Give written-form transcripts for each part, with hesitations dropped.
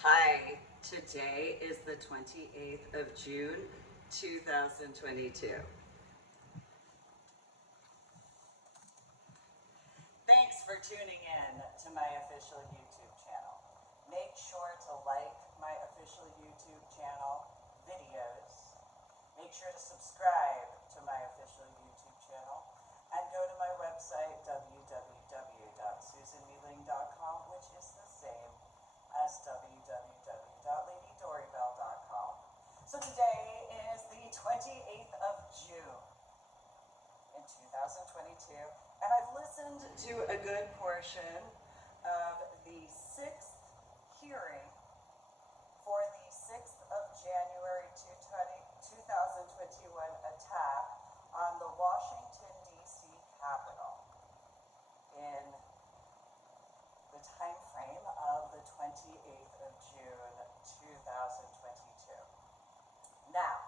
Hi, today is the 28th of June, 2022. Thanks for tuning in to my official YouTube channel. Make sure to like my official YouTube channel videos. Make sure to subscribe to my official YouTube channel and go to my website www.susanmealing.com, which is the same as www.ladydorybell.com. So today is the 28th of June in 2022, and I've listened to a good portion of the 6th hearing for the 6th of January 2021 attack on the Washington, D.C. Capitol in the time frame of the 28th of June 2022. Now,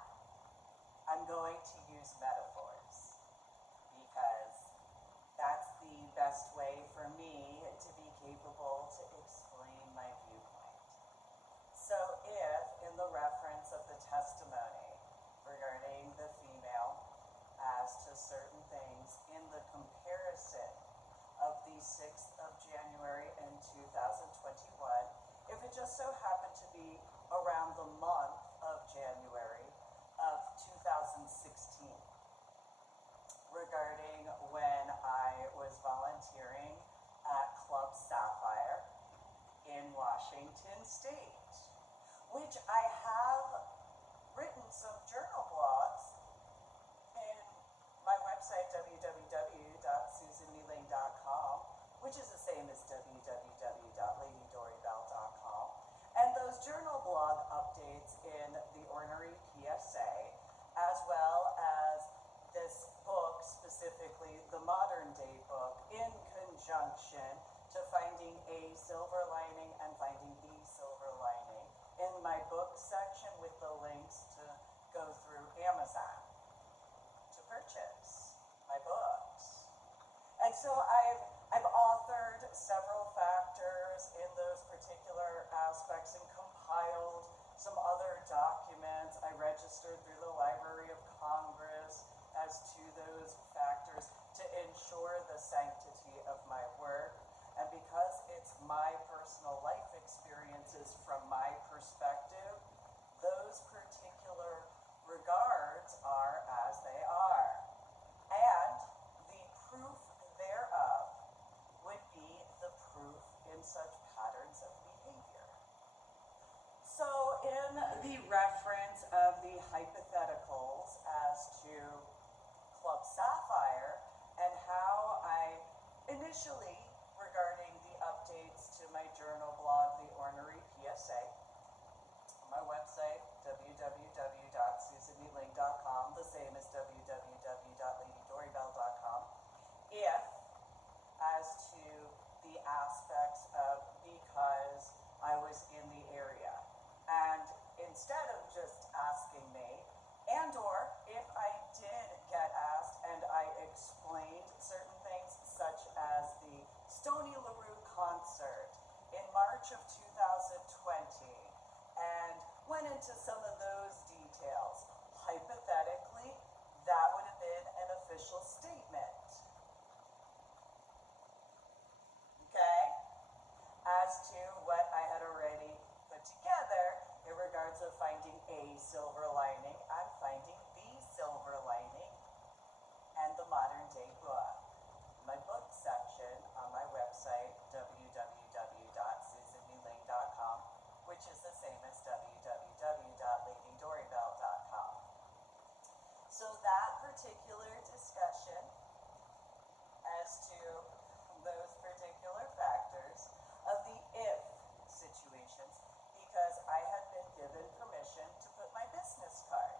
I'm going to use metaphors because that's the best way for me to be capable to explain my viewpoint. So if, in the reference of the testimony regarding the female as to certain things in the comparison of the 6th of January in 2021, if it just so happened to be around the month of January of 2016, regarding when I was volunteering at Club Sapphire in Washington State, which I have written some journal blogs in my website www.susanmealing.com, which is the same as www.ladydorybell.com, and those journal blog updates in the Ornery PSA, as well as this book, specifically the modern day book, in conjunction to finding a silver lining and finding the silver lining in my book section with the links to go through Amazon to purchase my books. And so I've authored several factors in those particular aspects and compiled some other documents. I registered through the Library of Congress as to those factors to ensure the sanctity of my work. And because it's my personal life experiences from my perspective, those particular regards are as they are. And the proof thereof would be the proof in such patterns of behavior. So in the reference of the hypotheticals as to Club Sapphire and how I initially, regarding the updates to my journal blog, the Ornery PSA, my website, www.susanmealing.com, the same as www.ladydorybell.com, if, as to the aspects of because I was in the area. And instead of just asking me, and or if I did get asked and I explained certain things such as the Stony LaRue concert in March of 2020 and went into some of those details, hypothetically, that would have been an official statement. Okay? As to what I had already put together in regards of finding a silver lining, I'm finding the silver lining and the modern day book. My book section on my website, www.susanmealing.com, which is the same as www.ladydorybell.com. So that particular discussion as to those particular factors of the if situations, because I had been given permission to put my business card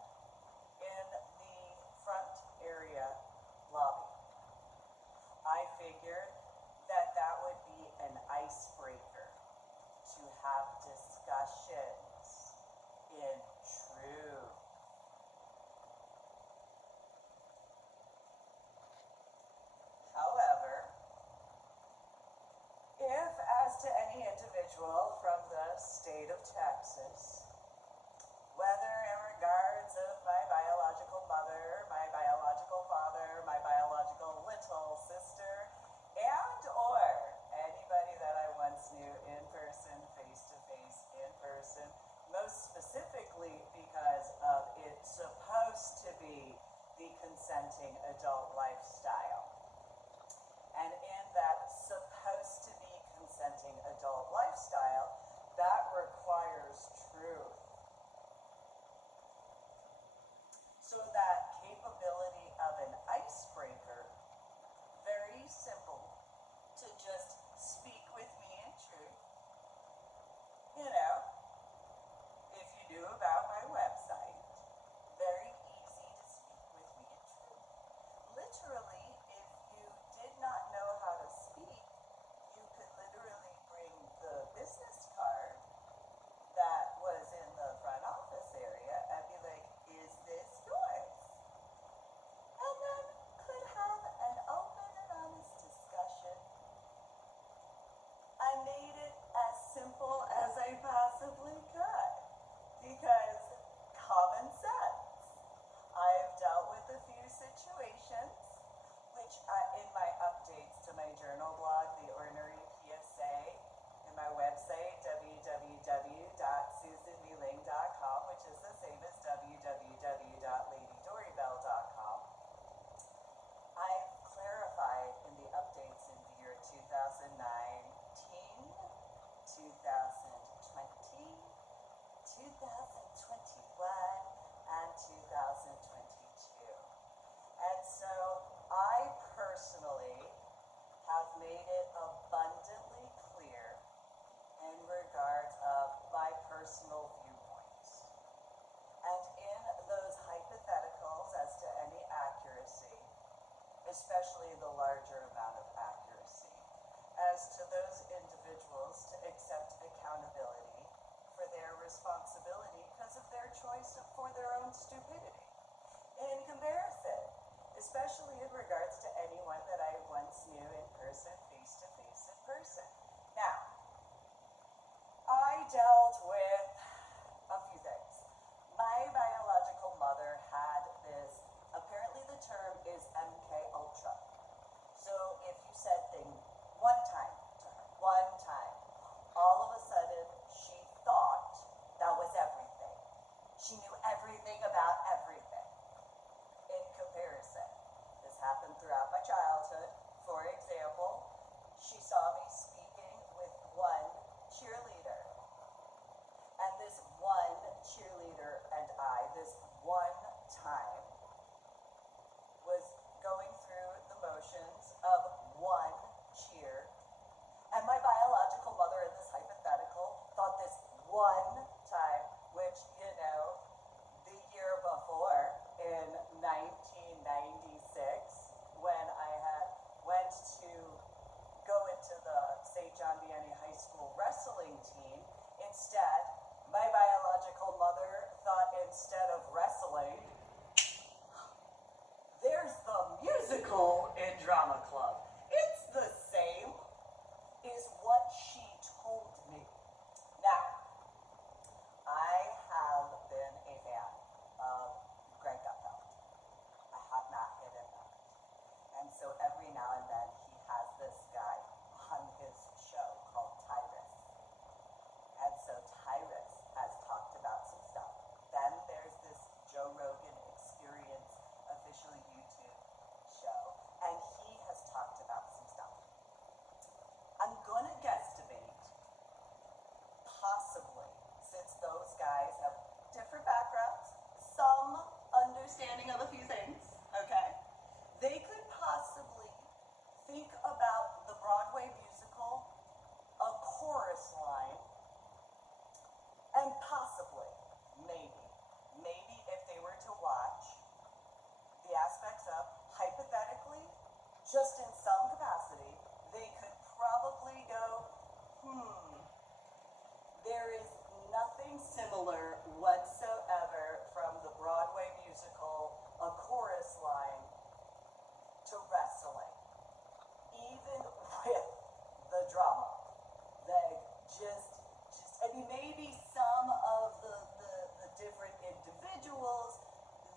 I mean, maybe some of the different individuals,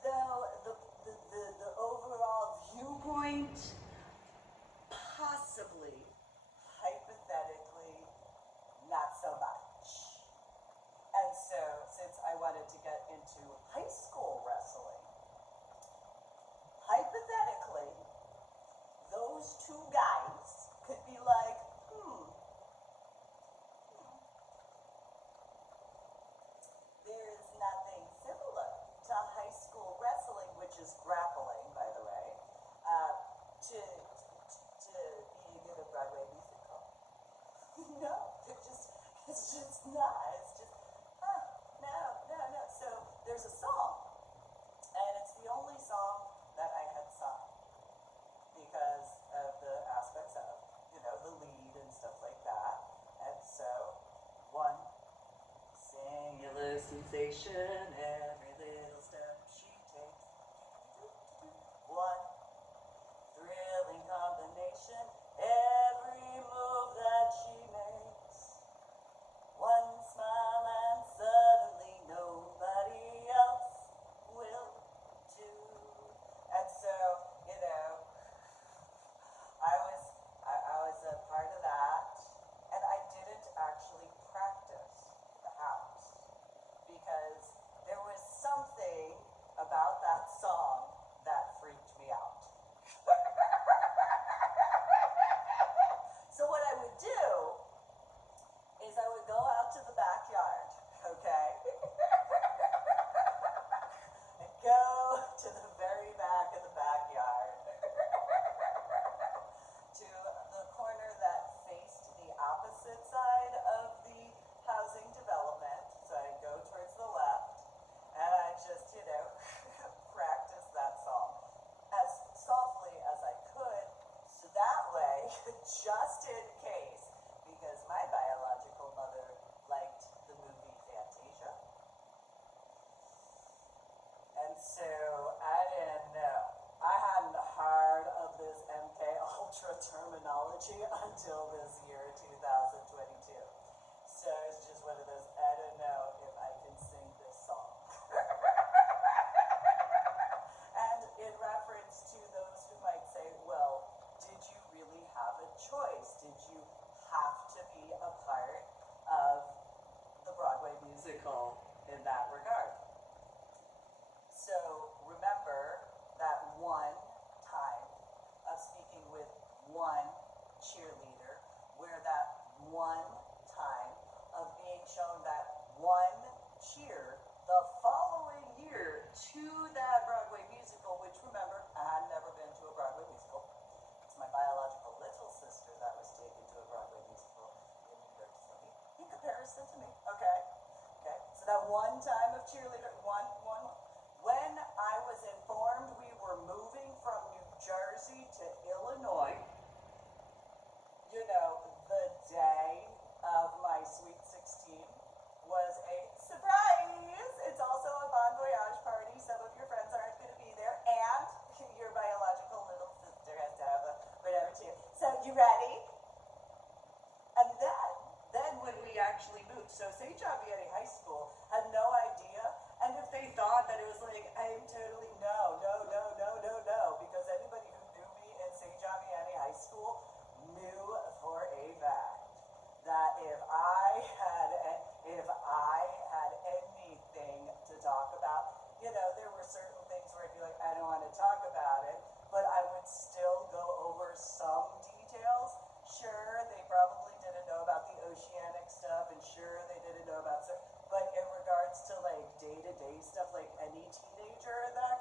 though the overall viewpoint, possibly, hypothetically, not so much. And so, since I wanted to get into high school wrestling, hypothetically, those two guys could be like, there's nothing similar to high school wrestling, which is grappling, by the way, to being in a Broadway musical. No, it's just not. It's just, no. So there's a song, and it's the only song that I had sung because of the aspects of, the lead and stuff like that. And so, one singular sensation, every little step she takes. One thrilling combination, every move that she makes. One smile and suddenly nobody else will do. And so, I was a part of that, and I didn't actually practice the house because there was something about that song that freaked me out. So what I would do is I would go out to the backyard, okay? I'd go to the very back of the backyard, to the corner that faced the opposite side of the housing development. So I'd go towards the left, and I'd just, practice that song as softly as I could, so that way, just in case, because my biological mother liked the movie Fantasia. And so, I didn't know. I hadn't heard of this MK Ultra terminology until this year, 2022. So it's just one of those, I don't know if I can sing this song. And in reference to those who might say, well, did you really have a choice? Did you have to be a part of the Broadway musical in that regard? So remember that one time of speaking with one cheerleader, where that one time of being shown that one cheer the following year to that Broadway musical, which remember, I had never been to a Broadway musical. It's my biological little sister that was taken to a Broadway musical in New York City, in comparison to me, okay? So that one time of cheerleader, when I was informed we were moving from New Jersey to Illinois, the day of my Sweet 16 was a surprise. It's also a bon voyage party. Some of your friends aren't going to be there, and your biological little sister has to have a whatever too. So you ready? And then when we actually moved, so St. John Vianney High School had no idea, and if they thought that it was like, I'm totally no, because anybody who knew me in St. John Vianney High School knew for a fact that if I had anything to talk about, there were certain things where I'd be like, I don't want to talk about it, but I would still go over some details. Sure, they probably didn't know about the oceanic stuff, and sure, they didn't know about stuff, but in regards to like day-to-day stuff, like any teenager in that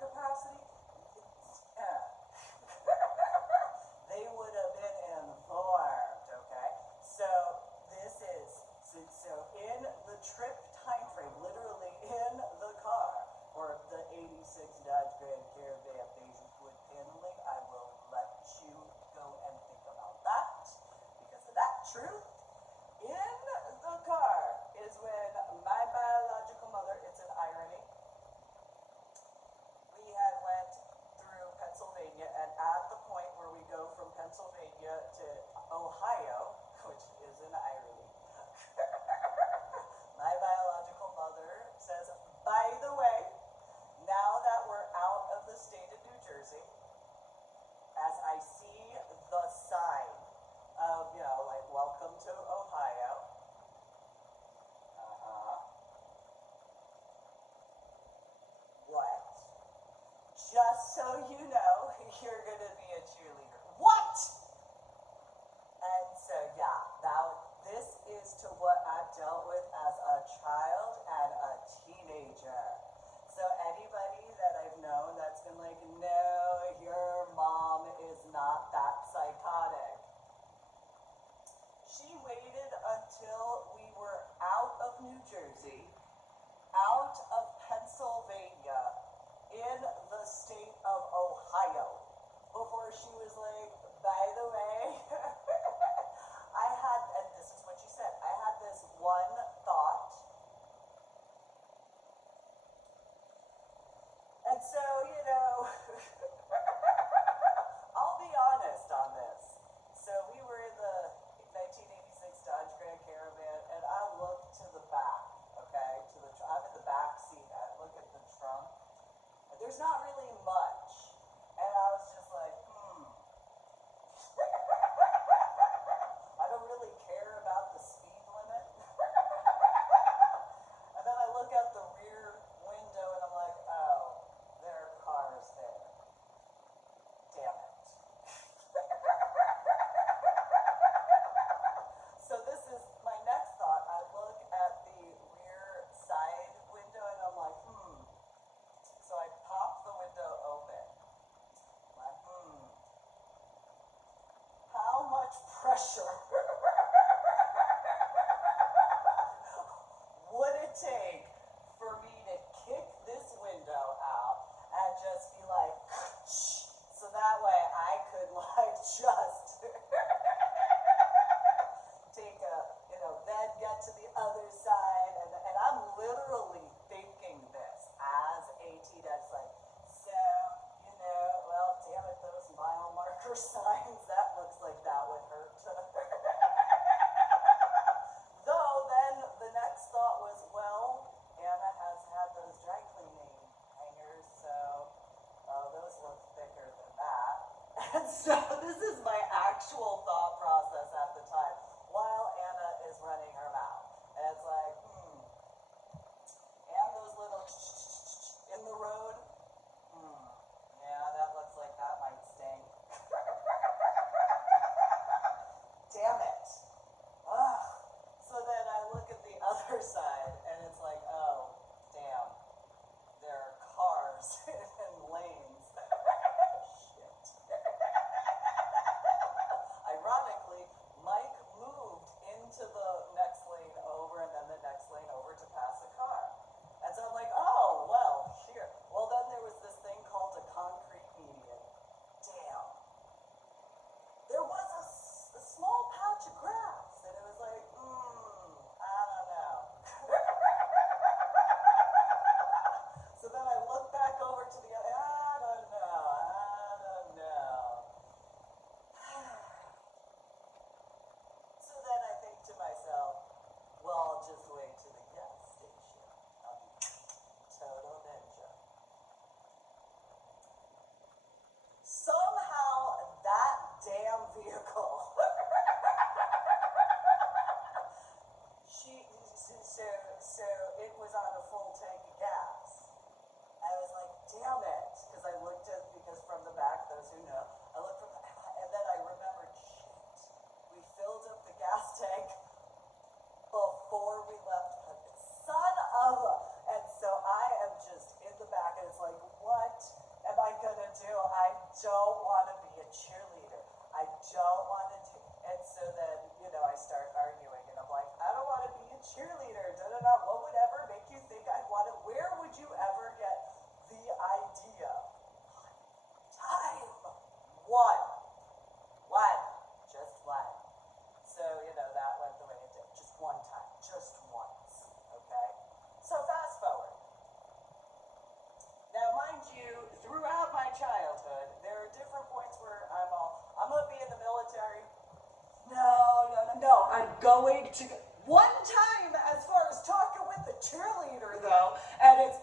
going to go. One time, as far as talking with the cheerleader, though, and it's,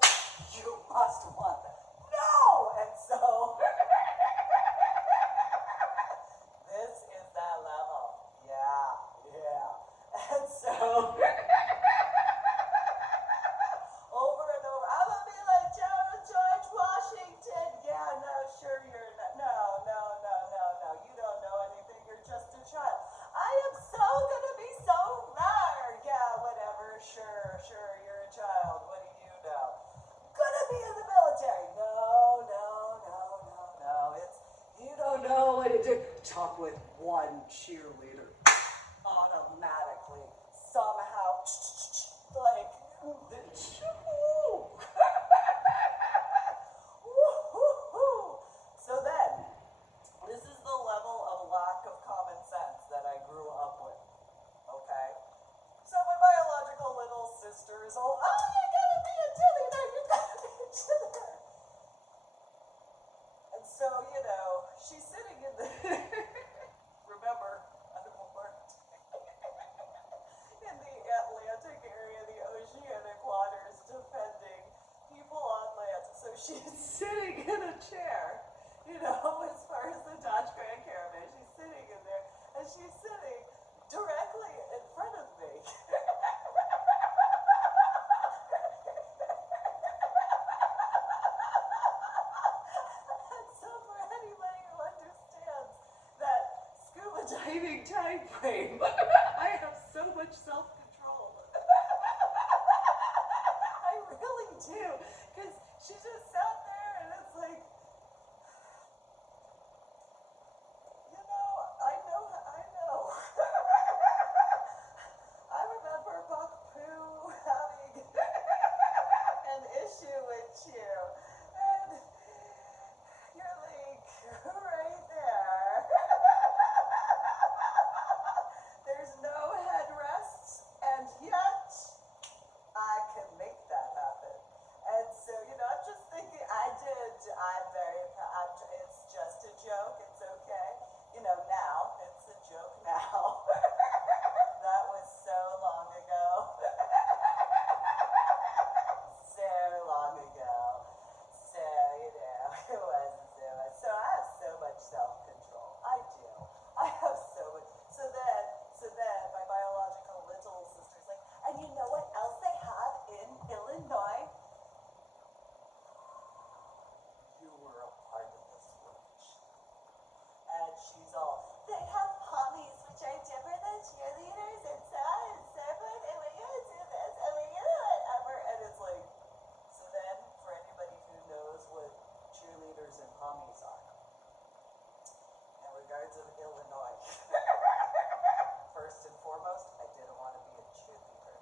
you must want that. No! And so, this is that level. Yeah. And so, over and over, I'm gonna be like George Washington. Yeah, no, sure you're not. No. You don't know anything. You're just a child. I am so gonna be so rar. Yeah, whatever. Sure. You're a child. What do you know? Gonna be in the military. No. It's, you don't know what to do. Talk with one cheerleader. Automatically, somehow, like, so then, this is the level of lack of common sense that I grew up with, okay? So my biological little sister is all, oh, you gotta be a cheerleader, you gotta be a cheerleader. And so, she's sitting in the, remember, I worked in the Atlantic area, the oceanic waters, defending people on land. So she's sitting in a chair, as far as the Dodge Grand Caravan, she's sitting in there, and she's sitting directly in front of me. And so for anybody who understands that scuba diving time frame, I have so much self-control. I really do, because she just sat there and it's like, I know. I remember Buck Pooh having an issue with you, and you're like, right there. There's no headrests, and yet I can make that happen. And so, I'm just thinking, it's just a joke, it's okay. Now, it's a joke now. That was so long ago. So long ago. So, it wasn't so much. So I have so much self-control. I do. I have so much. So then, my biological little sister's like, and you know what else they have in Illinois? You were a part of this village. And she's all, they have pommies, which are different than cheerleaders, and so on and so forth, and we're gonna do this, and we're gonna whatever. And it's like, so then, for anybody who knows what cheerleaders and pommies are, in regards of Illinois, first and foremost, I didn't want to be a cheerleader.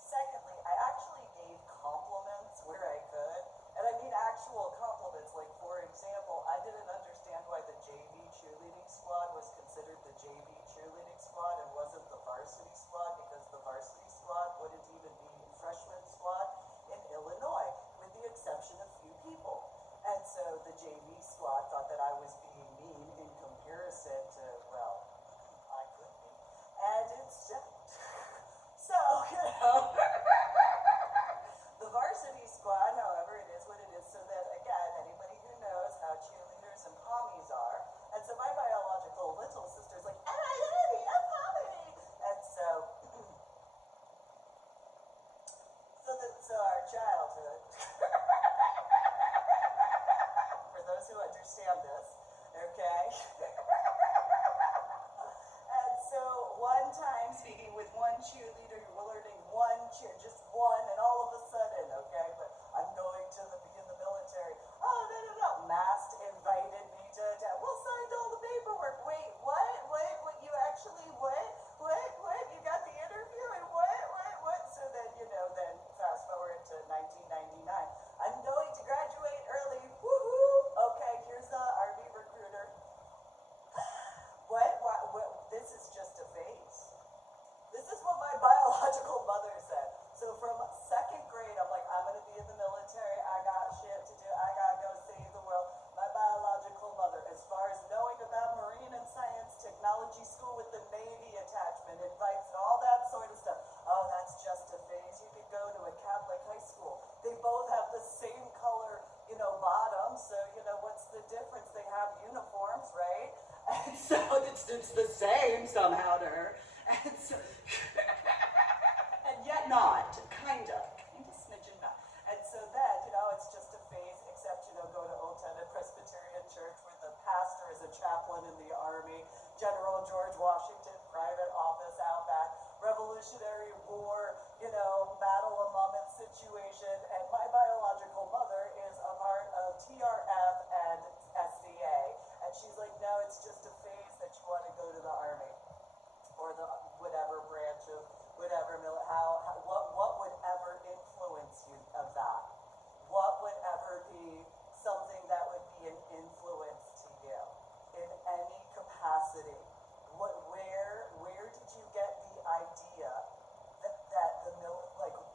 Secondly, I actually gave compliments where I could, and I mean actual compliments. Like, for example, I didn't understand why the JV cheerleading squad was considered the JV cheerleading squad and wasn't the varsity squad, because the varsity squad wouldn't even be freshman squad in Illinois, with the exception of few people. And so the JV squad thought that I was being mean in comparison to, well, I could be. And instead, so, the varsity squad, however, it is what it is, so that, again, anybody who knows how cheerleaders and pommies are, and so my biological little sister's like, and I gotta be a pommy! And so our childhood, for those who understand this, okay? And so one time, speaking with one cheerleader, you're learning one cheer, just one, and all of a sudden, okay, but I'm going to begin the military. Oh, no. Mast invited me to, we'll sign all the paperwork. Wait, what? You actually, what? You got the interview, and what? So then, then fast forward to 1999. I'm going to graduate early. Woohoo! Okay, here's the Army it's the same somehow to her. And so, and yet not, kind of smidgen not. And so then, it's just a phase, except, go to Old Testament Presbyterian Church where the pastor is a chaplain in the Army, General George Washington, private office out back, Revolutionary War, Battle of Monmouth situation, and my biological mother is a part of TRF and SCA, and she's like, no, it's just a phase that you want to go to the Army, or the whatever branch of whatever, what would ever influence you of that? What would ever be something that would be an influence to you in any capacity? Where did you get the idea that the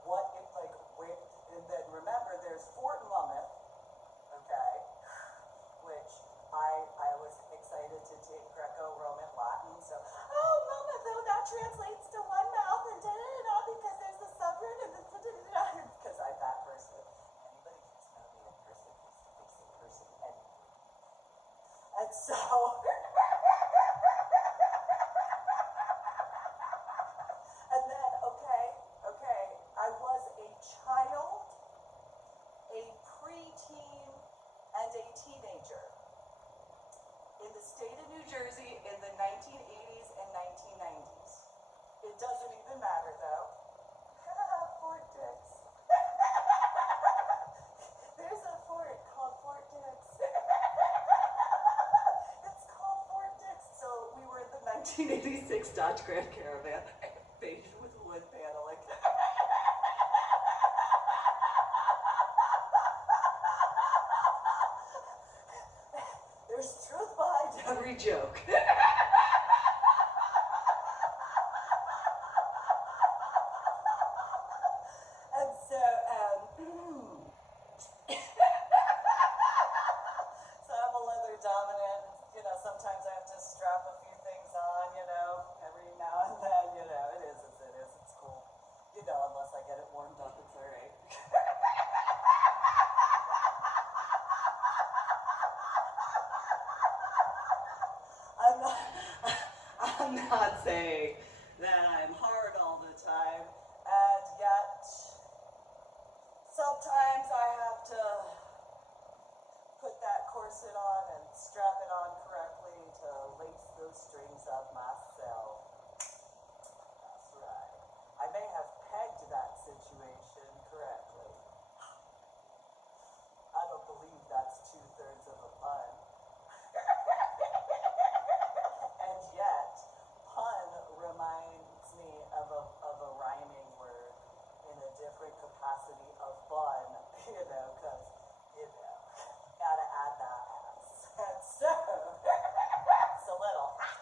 where, and then remember there's Fort Monmouth, okay, which I was excited to take Greco-Roman Latin, so, Monmouth, that translates to one mouth, and da-da-da-da, because there's the subroot, and the da-da-da-da, because I'm that person. Anybody gets to know me in person, they say person, and so, and then, okay, I was a child, a preteen, and a teenager in the state of New Jersey in the 1980s and 1990s. It doesn't even matter, though. Fort Dix. There's a fort called Fort Dix. It's called Fort Dix. So we were in the 1986 Dodge Grand Caravan, beige with wood paneling. There's truth behind every joke. And so, so I'm a leather dominant. Sometimes I have to strap a few things on, every now and then, it is as it is. It's cool. Unless I get it warmed up, it's all right. I'm not saying that I'm hard all the time, and yet sometimes I have to put that corset on and strap it on correctly to lace those strings up myself. That's right. I may have pegged that situation correctly. I don't believe that's 2/3 of a pun. And yet, pun reminds me of a rhyming word in a different capacity of fun, because, gotta add that S. And so, it's a little hot.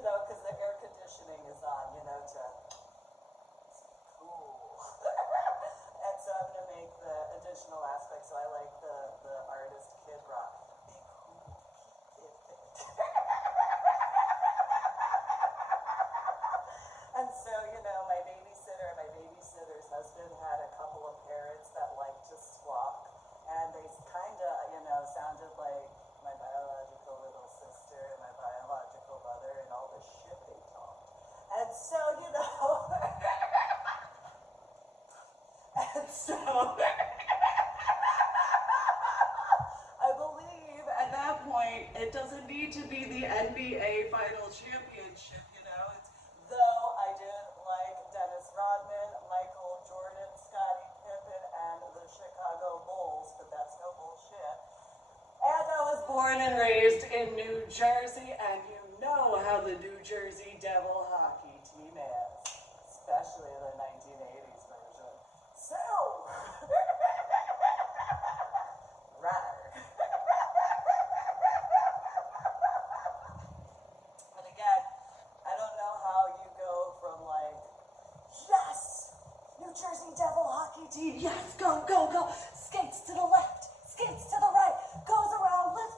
Because the air conditioning is on, to cool. And so I'm going to make the additional aspect, so I like the artist Kid Rock. Be cool, kid. And so, my babysitter's husband had a couple of parents that liked to squawk, and they kind of, sounded like my biological little sister and my biological mother and all the shit they talked. And so, and so, I believe at that point, it doesn't need to be the NBA final championship, It's, though I did like Dennis Rodman, Michael Jordan, Scottie Pippen, and the Chicago Bulls, but that's no bullshit. And I was born and raised in New Jersey, and you know how the New Jersey Devil hockey team is, especially the 1980s version. So, right. But again, I don't know how you go from yes, New Jersey Devil hockey team, yes, go, go, go, skates to the left, skates to the right, goes around, lift,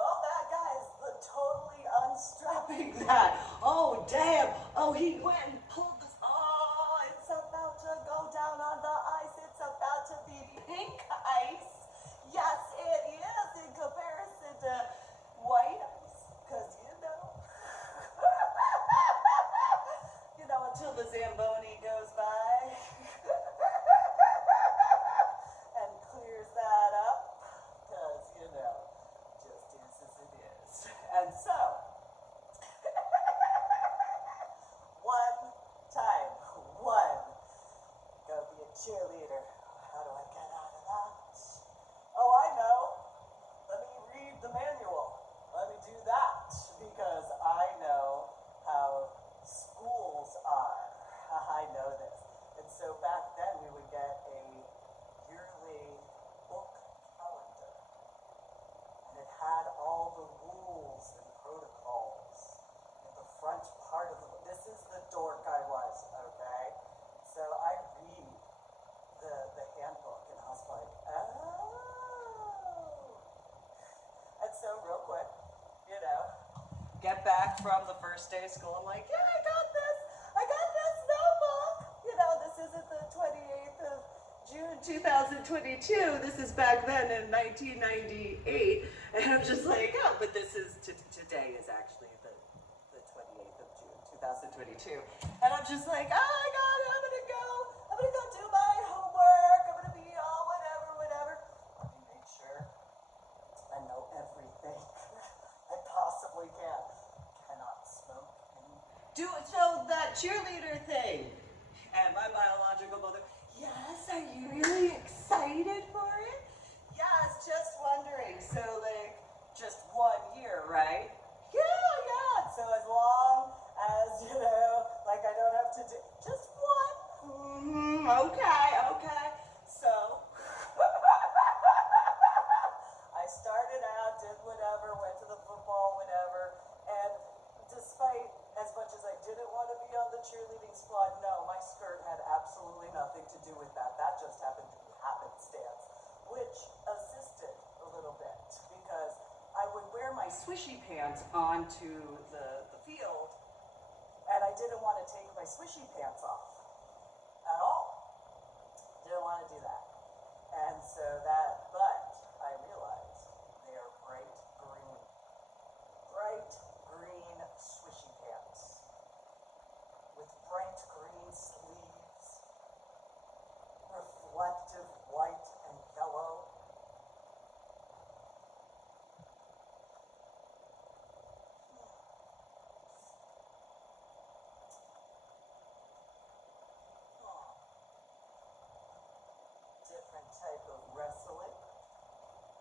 that guy is totally unstrapping that. Oh, damn, he went and pulled this, it's about to go down on the ice, it's about to be pink ice, get back from the first day of school. I'm like, yeah, I got this notebook. You know, this isn't the 28th of June 2022. This is back then in 1998. And I'm just like, oh, but this is, today is actually the 28th of June 2022. And I'm just like, oh my God, I'm gonna go do my homework. I'm gonna be all whatever. Let me make sure I know everything I possibly can. Cannot smoke. So that cheerleader thing. And my biological mother, yes, are you really excited for it? Yes, just wondering. So like, just 1 year, right? Yeah. So as long as, you know, like I don't have to do, just one. Okay. So, I started out, did whatever, went to the football, whatever, and despite as much as I didn't want to be on the cheerleading squad, no, my skirt had absolutely nothing to do with that. That just happened to be happenstance, which assisted a little bit because I would wear my swishy pants onto the field, and I didn't want to take my swishy pants off at all. Didn't want to do that. And so but I realized they are bright green swishy pants with bright green sleeves, reflective white and yellow. Different type of wrestling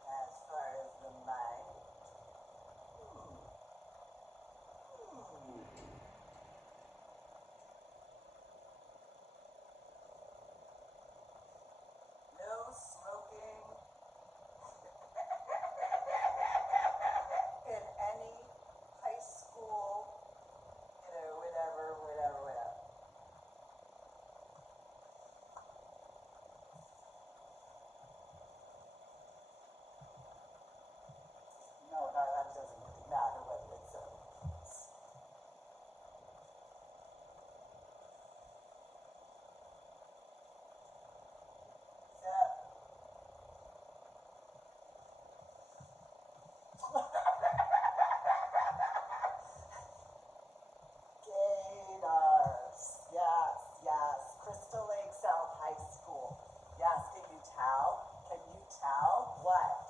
as far as the mind. No smoking in any high school, you know, whatever. No, that doesn't really matter whether it's Gators. Yes. Crystal Lake South High School. Yes, can you tell? What?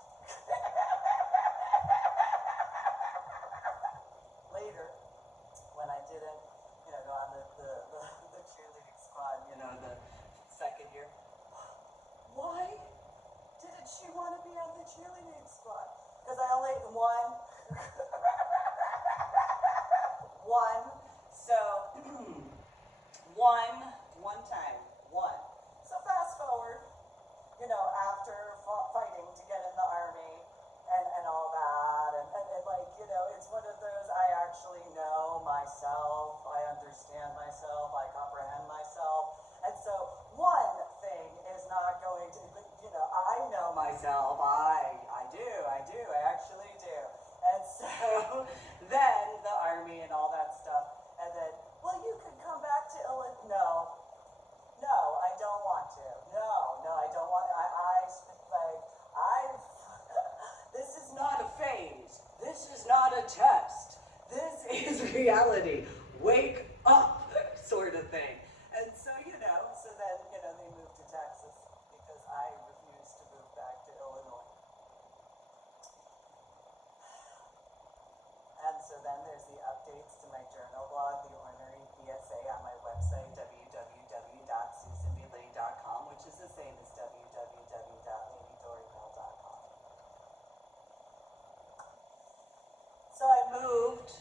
Later, when I didn't, you know, go on the cheerleading squad, you know, the second year, why didn't she want to be on the cheerleading squad? Because I only one. So one time. So fast forward, you know, after fighting to get in the Army and all that, and like, you know, it's one of those, I actually know myself, I understand myself, I comprehend myself, and so one thing is not going to, you know, I know myself, I actually do, and so then the Army and all that stuff, and then, well, you could come back to Illinois. No, I don't want to. No, I don't want. This is not a phase. This is not a test. This is reality. Wake up, sort of thing. And so, you know, then, you know, they moved to Texas because I refused to move back to Illinois. And so then there's the updates to my journal blog, the Ornery PSA, on my website, www.susanbelay.com, which is the same as www.ladydorybell.com. So I moved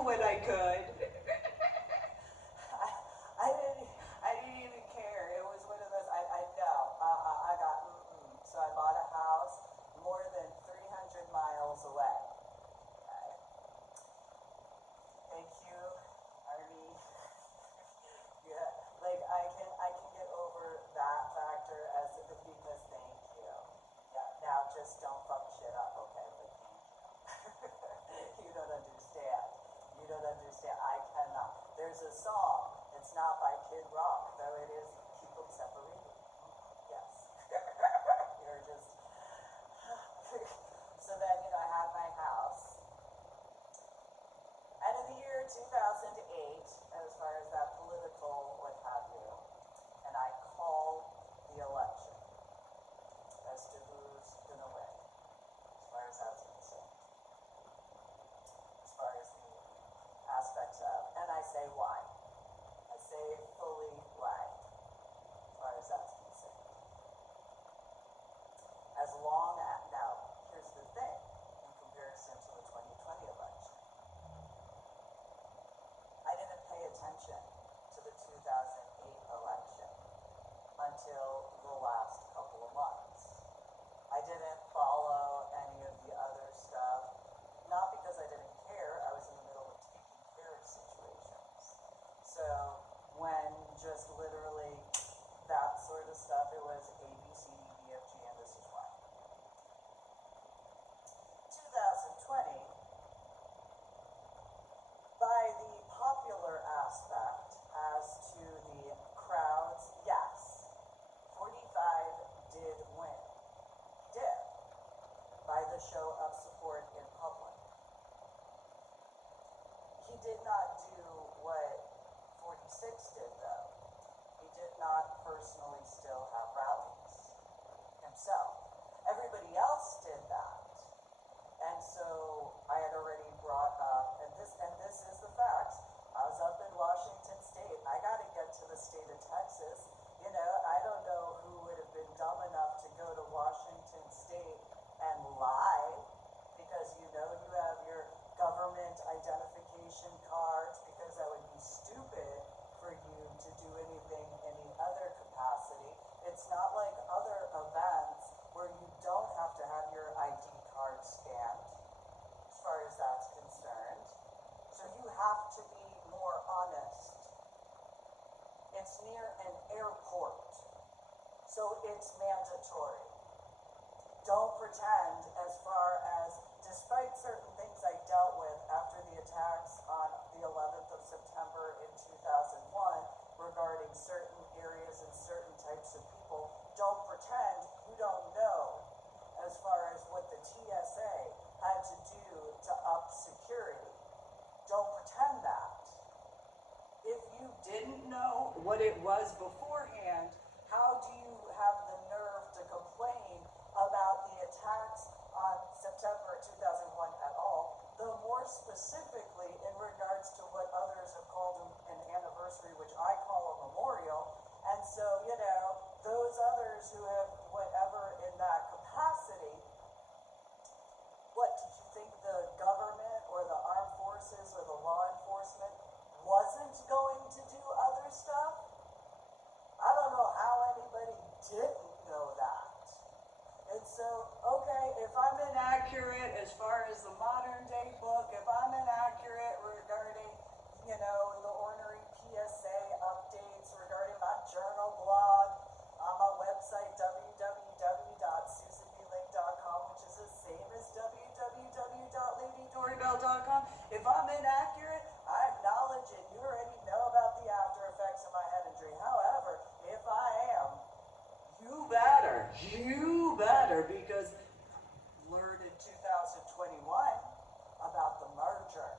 when I could. I didn't even care. It was one of those, I got, So I bought a house more than 300 miles away. Okay. Thank you He did not do what 46 did, though. He did not personally still have rallies himself. Everybody else did that. And so I had already brought up, and this is the facts. I was up in Washington State. I got to get to the state of Texas. You know, I don't know who would have been dumb enough to go to Washington State and lie, because you know you have your government identification cards, because that would be stupid for you to do anything any other capacity. It's not like other events where you don't have to have your ID card scanned, as far as that's concerned. So you have to be more honest. It's near an airport, so it's mandatory. Don't pretend, as far as, despite certain things I dealt with after the attacks on the 11th of September in 2001 regarding certain areas and certain types of people, don't pretend you don't know as far as what the TSA had to do to up security. Don't pretend that. If you didn't know what it was beforehand, how do you have the nerve to complain about the attacks on September 2001 at all? Though more specifically in regards to what others have called an anniversary, which I call a memorial. And so, you know, those others who have whatever in that capacity, what, did you think the government or the armed forces or the law enforcement wasn't going to do other stuff? I don't know how anybody didn't know that. And so, okay, if I'm inaccurate as far as the modern day book, if I'm inaccurate regarding, you know, the ornery PSA updates regarding my journal blog on my website, www.susanbling.com, which is the same as www.ladydoorbell.com. If I'm inaccurate, I acknowledge it. You already know about the after effects of my head injury. However, if I am, you better, because learned in 2021 about the merger.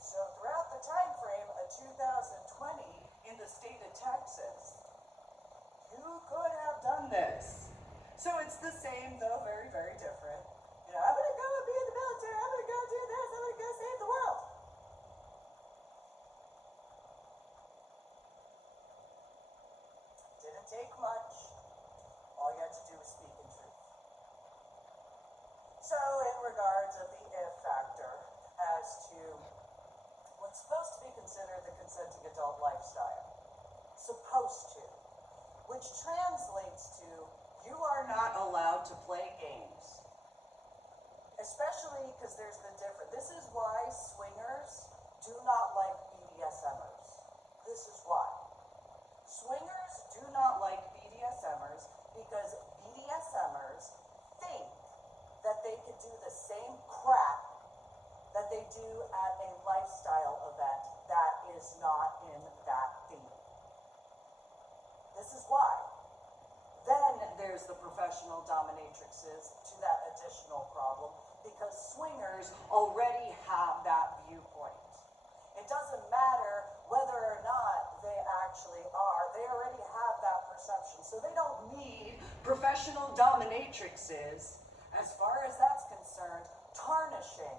So throughout the time frame of 2020 in the state of Texas, you could have done this. So it's the same, though very, very different. You know, I'm going to go and be in the military, I'm going to go do this, I'm going to go save the world. Didn't take much. All you had to do was speak in truth. So in regards of the if factor as to what's supposed to be considered the consenting adult lifestyle, supposed to, which translates to you are not allowed to play games. Especially because there's the difference. This is why swingers do not like BDSMers. This is why. Swingers do not like BDSMers because BDSMers think that they could do the same crap that they do at a lifestyle event that is not in that theme. This is why. Then there's the professional dominatrixes to that additional problem, because swingers already have that viewpoint. It doesn't matter whether or not they actually are, they already have that perception. So they don't need professional dominatrixes, as far as that's concerned, tarnishing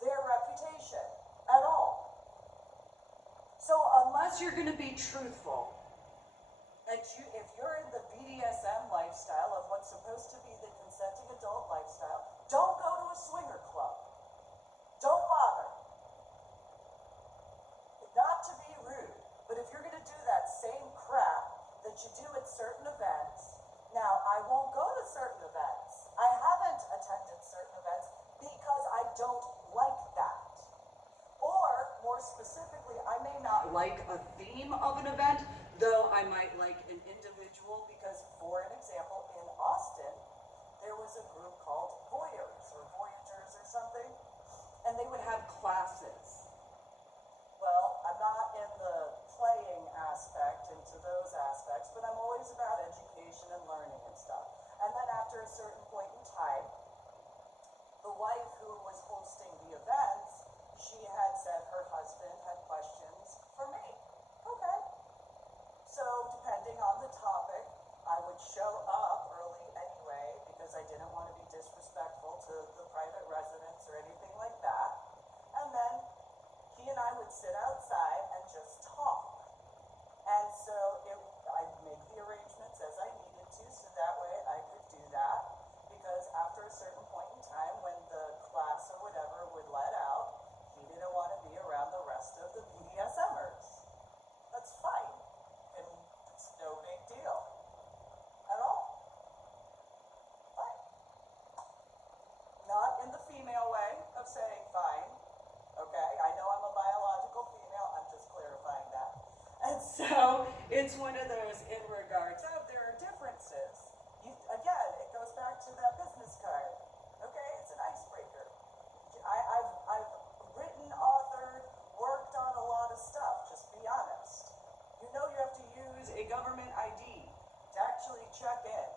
their reputation at all. So unless you're going to be truthful, if you're in the BDSM lifestyle of what's supposed to be the consenting adult lifestyle, don't go to a swinger club. Don't bother. Not to be rude, but if you're going to do that same crap that you do at certain events, now I won't go to certain events. I haven't attended certain events because I don't like that. Or, more specifically, I may not like a theme of an event, though I might like an individual, because, for an example, in Austin, there was a group called Voyeurs or Voyagers or something, and they would have classes. Well, I'm not in the playing aspect, into those aspects, but I'm always about education and learning and stuff. And then after a certain point in time, the wife who was hosting the events it's one of those in regards of there are differences. Again, it goes back to that business card. Okay, it's an icebreaker. I've written, authored, worked on a lot of stuff, just be honest. You know you have to use a government ID to actually check in.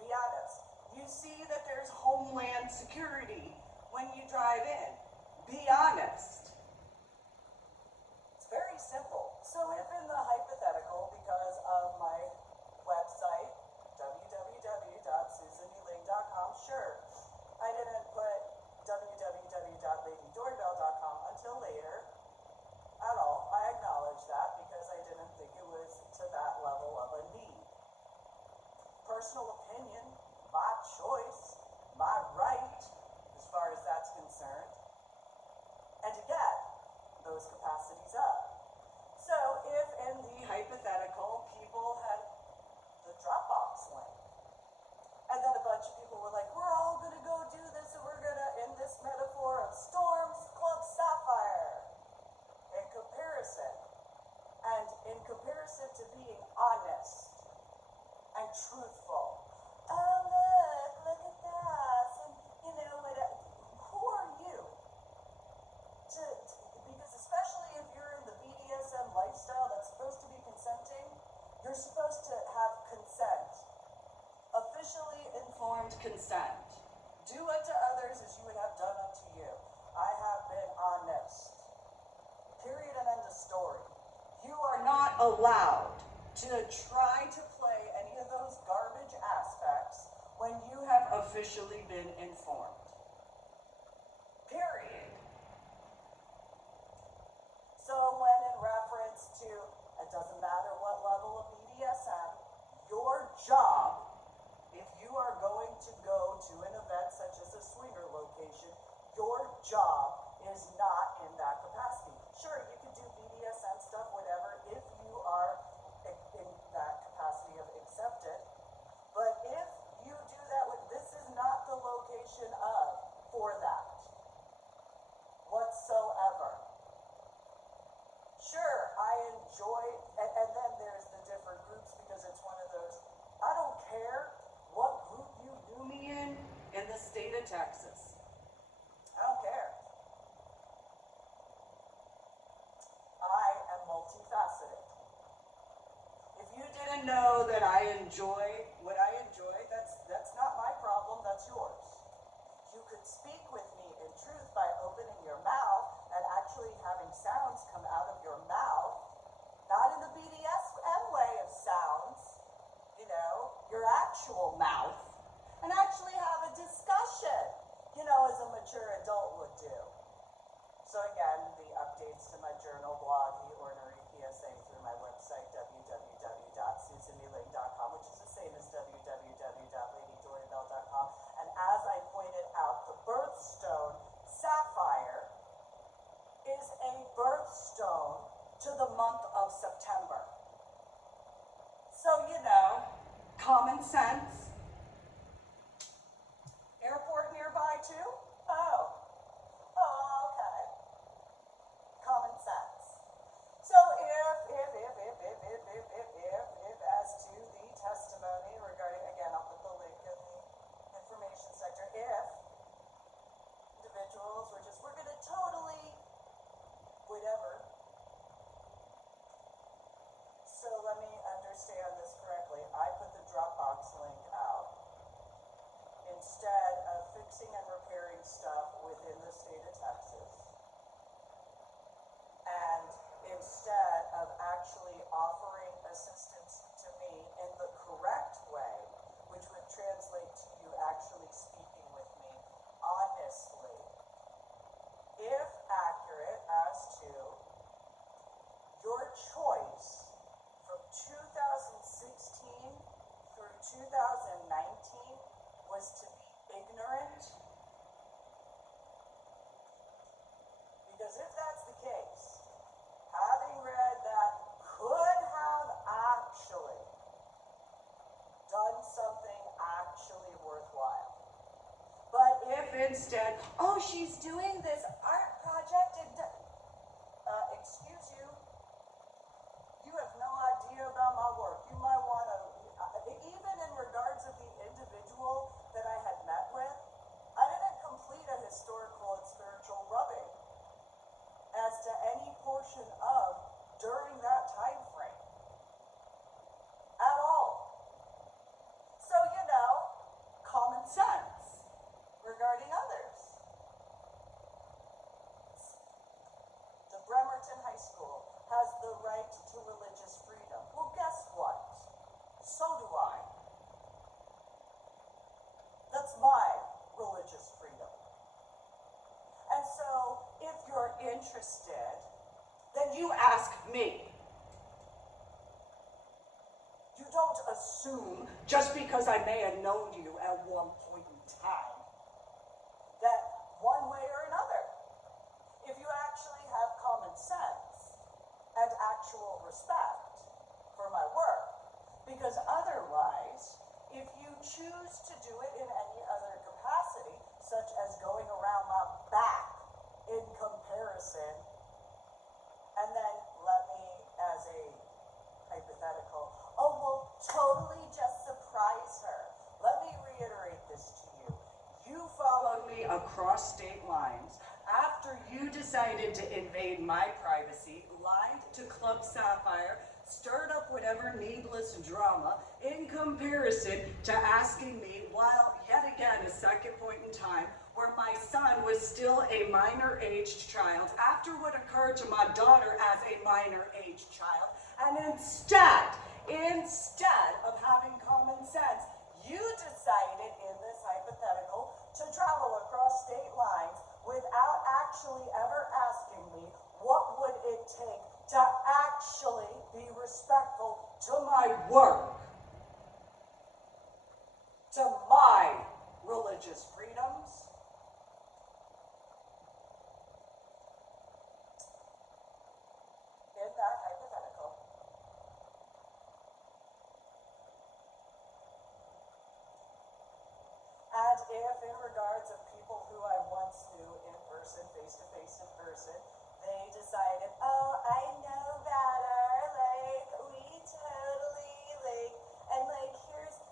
Be honest. You see that there's Homeland Security when you drive in. Be honest. It's very simple. So if in the hypothetical, because of my website, www.susanneyling.com, sure, I didn't put www.ladydoorbell.com until later at all. I acknowledge that because I didn't think it was to that level of a need. Personal opinion, my choice, my right, as far as that's concerned, and to get those capacities up. So if in the hypothetical people had the Dropbox link, and then a bunch of people were like, we're all going to go do this, and we're going to, in this metaphor of Storms Club Sapphire, in comparison to being honest and truthful. Oh, look at that, and you know, who are you? Because especially if you're in the BDSM lifestyle that's supposed to be consenting, you're supposed to have consent. Officially informed consent. Do unto others as you would have done unto you. I have been honest. Period and end of story. You are not allowed to try to play any of those garbage aspects when you have officially been informed. Period. So when in reference to, it doesn't matter what level of BDSM, your job, if you are going to go to an event such as a swinger location, your job is not in that capacity. Sure, you can do BDSM stuff, whatever, if you are in that capacity of accepted. But if you do that, this is not the location for that whatsoever. Sure, I enjoy, and then there's the different groups because it's one of those, I don't care what group you do me in the state of Texas. I don't care. I am multifaceted. If you didn't know that I enjoy what I enjoy, that's not my problem, that's yours. You could speak with me in truth by opening your mouth and actually having sounds come out of your mouth, not in the BDSM way of sounds, you know, your actual mouth, and actually have a discussion, you know, as a mature adult would do. So again, the updates to my journal blog, the ornery PSA through my website, www.susanneyling.com, which is the same as www.ladydoorbell.com. And as I pointed out, the birthstone, Sapphire, is a birthstone to the month of September. So, you know, common sense. Airport nearby too? Oh, okay. Common sense. So if as to the testimony regarding, again, I'll put the link in the information sector, if individuals were just, we're going to totally, whatever. So let me understand this correctly. I put the Dropbox link out instead of fixing and repairing stuff within the state of Texas. And instead of actually offering assistance to me in the correct way, which would translate to you actually speaking with me honestly, if accurate as to your choice from 2016 through 2019 was to be ignorant. Because if that's the case, having read that could have actually done something actually worthwhile. But if instead, oh, she's doing this art project, and excuse you, you have no idea about interested, then you ask me. You don't assume, just because I may have known you at one point in time, that one way or another, if you actually have common sense and actual respect for my work, because otherwise, if you choose to do it in any other capacity, such as going around my back in comparison, and then let me, as a hypothetical, oh, well, totally just surprise her. Let me reiterate this to you. You followed me across state lines after you decided to invade my privacy, lied to Club Sapphire, stirred up whatever needless drama in comparison to asking me, while yet again a second point in time, where my son was still a minor-aged child, after what occurred to my daughter as a minor-aged child, and instead of having common sense, you decided in this hypothetical to travel across state lines without actually ever asking me what would it take to actually be respectful to my work, to my religious freedoms. In that hypothetical, and if in regards of people who I once knew in person, face-to-face in person, they decided, oh, I know better, like, we totally, like, and like, here's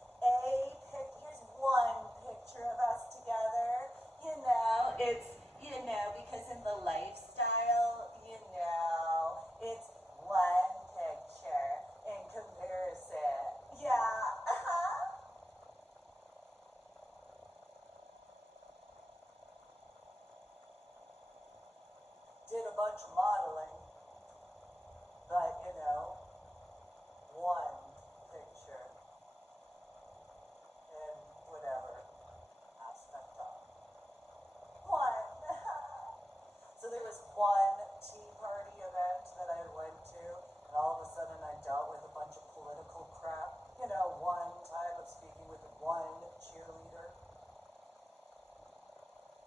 one picture of us together, you know, it's, you know, because in the lifestyle, you know, it's one picture in comparison, yeah, did a bunch of modeling, but, you know, one picture in whatever aspect of one. So there was one tea party event that I went to, and all of a sudden I dealt with a bunch of political crap. You know, one time of speaking with one cheerleader.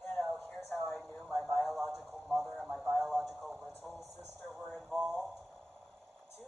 You know, here's how I knew my biological mother and my biological little sister were involved. 2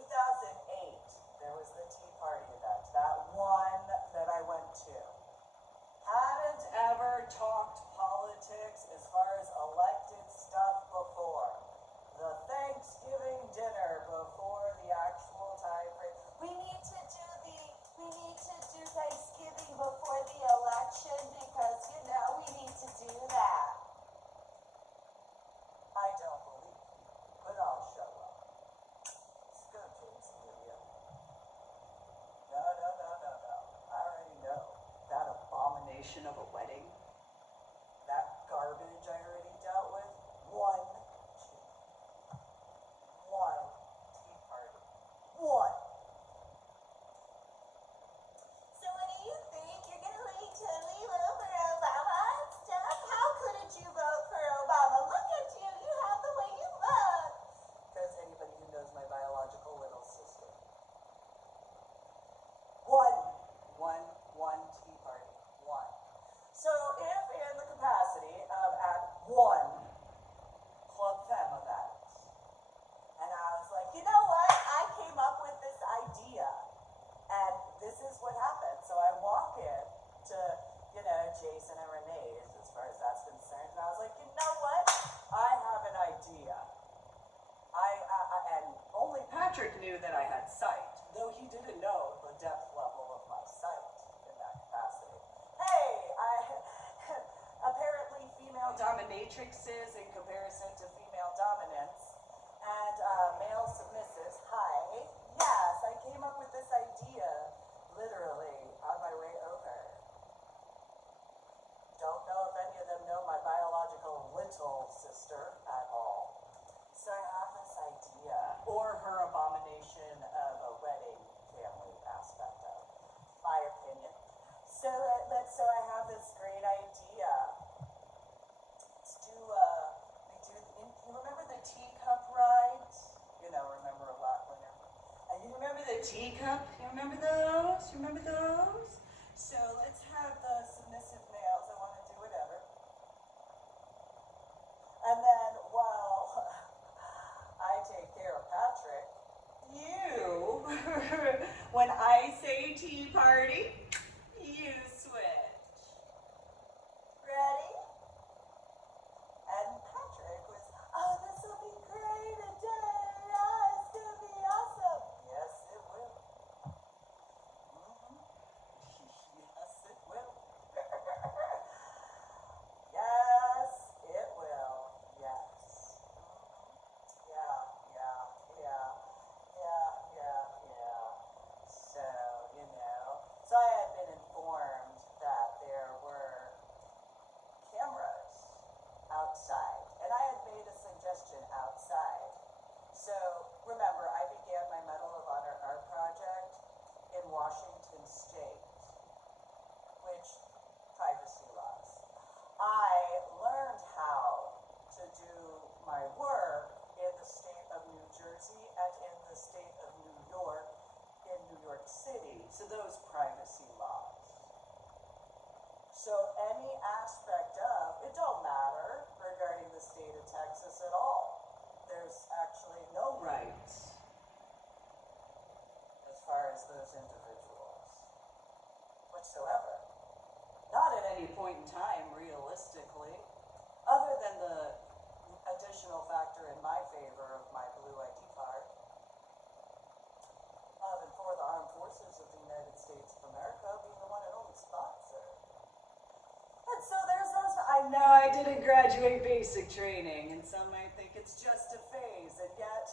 teacup. You remember those? Remember those? So let's have the submissive males. I want to do whatever. And then while I take care of Patrick, you, when I say tea party, you switch. Ready? And Patrick was, oh, this will be great a day. Yeah, it's going to be awesome. Yes, it will. Yes, it will. Yes, it will. Yes. Yeah, yeah, yeah, yeah, yeah, yeah. So, so I had been informed that there were cameras outside, and I had made a suggestion outside. So, remember, I began my Medal of Honor art project in Washington State, which, privacy laws. I learned how to do my work in the state of New Jersey and in the state of New York, in New York City, so those privacy laws. So any aspect of, it don't matter regarding the state of Texas at all. There's actually no rights as far as those individuals whatsoever. Not at any point in time, realistically, other than the additional factor in my favor of my blue ID card. And for the Armed Forces of the United States of America being the one and only sponsor. And so there's those, I know I didn't graduate basic training, and some might think it's just a phase, and yet,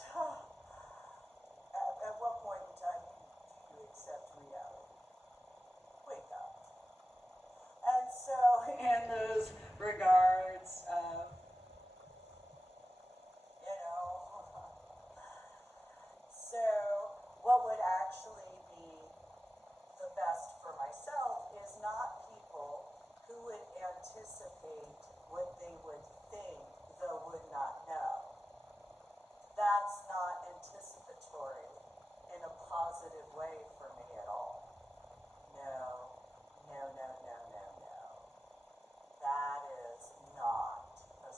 at what point in time do you accept reality? Wake up. And so, in those regards, so what would actually be the best for myself is not people who would anticipate what they would think, though would not know. That's not anticipatory in a positive way for me at all. No, no, no, no, no, no. That is not a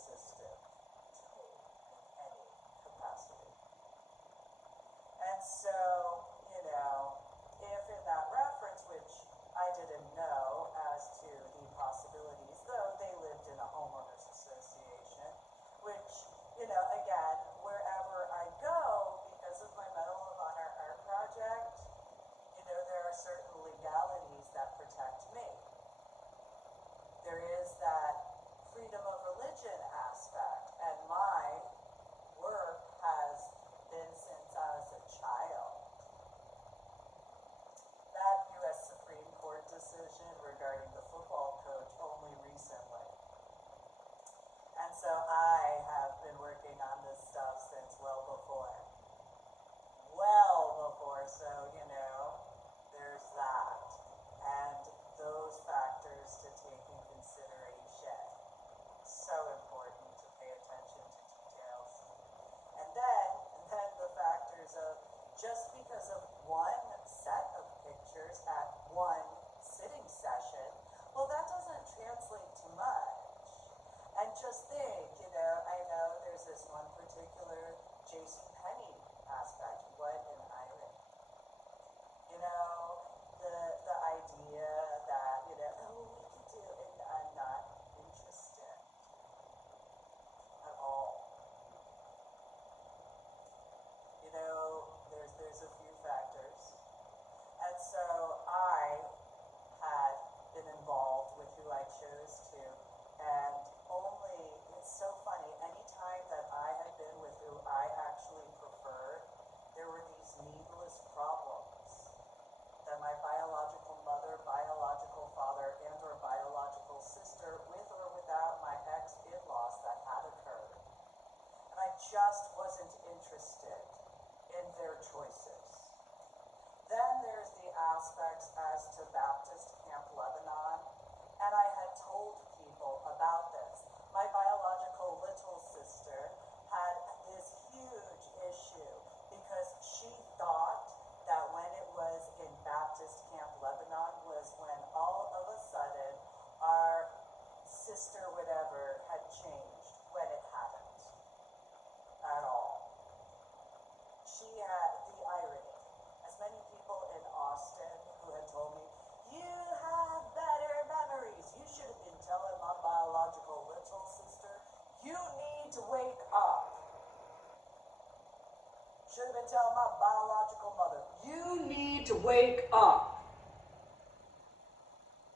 to tell my biological mother, you need to wake up.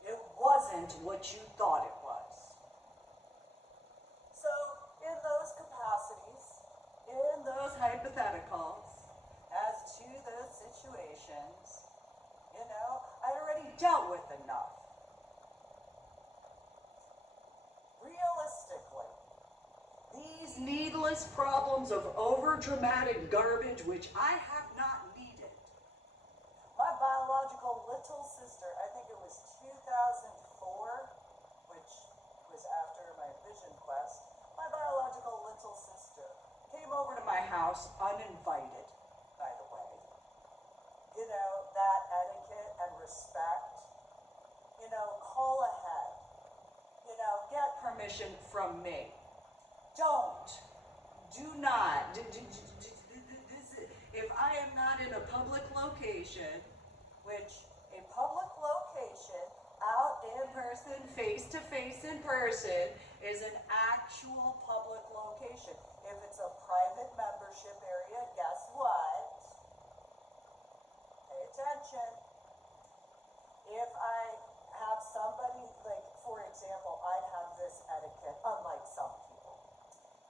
It wasn't what you thought it was. So, in those capacities, in those hypotheticals, as to those situations, you know, I'd already dealt with enough. Realistically, these needless problems of over-dramatic garbage which I have not needed. My biological little sister, I think it was 2004, which was after my vision quest, my biological little sister came over to my house uninvited, by the way. You know, that etiquette and respect, you know, call ahead, you know, get permission from me. Do not, if I am not in a public location, which a public location, out in person, face-to-face in person, is an actual public location. If it's a private membership area, guess what? Pay attention. If I have somebody, like, for example, I'd have this etiquette, unlike some people.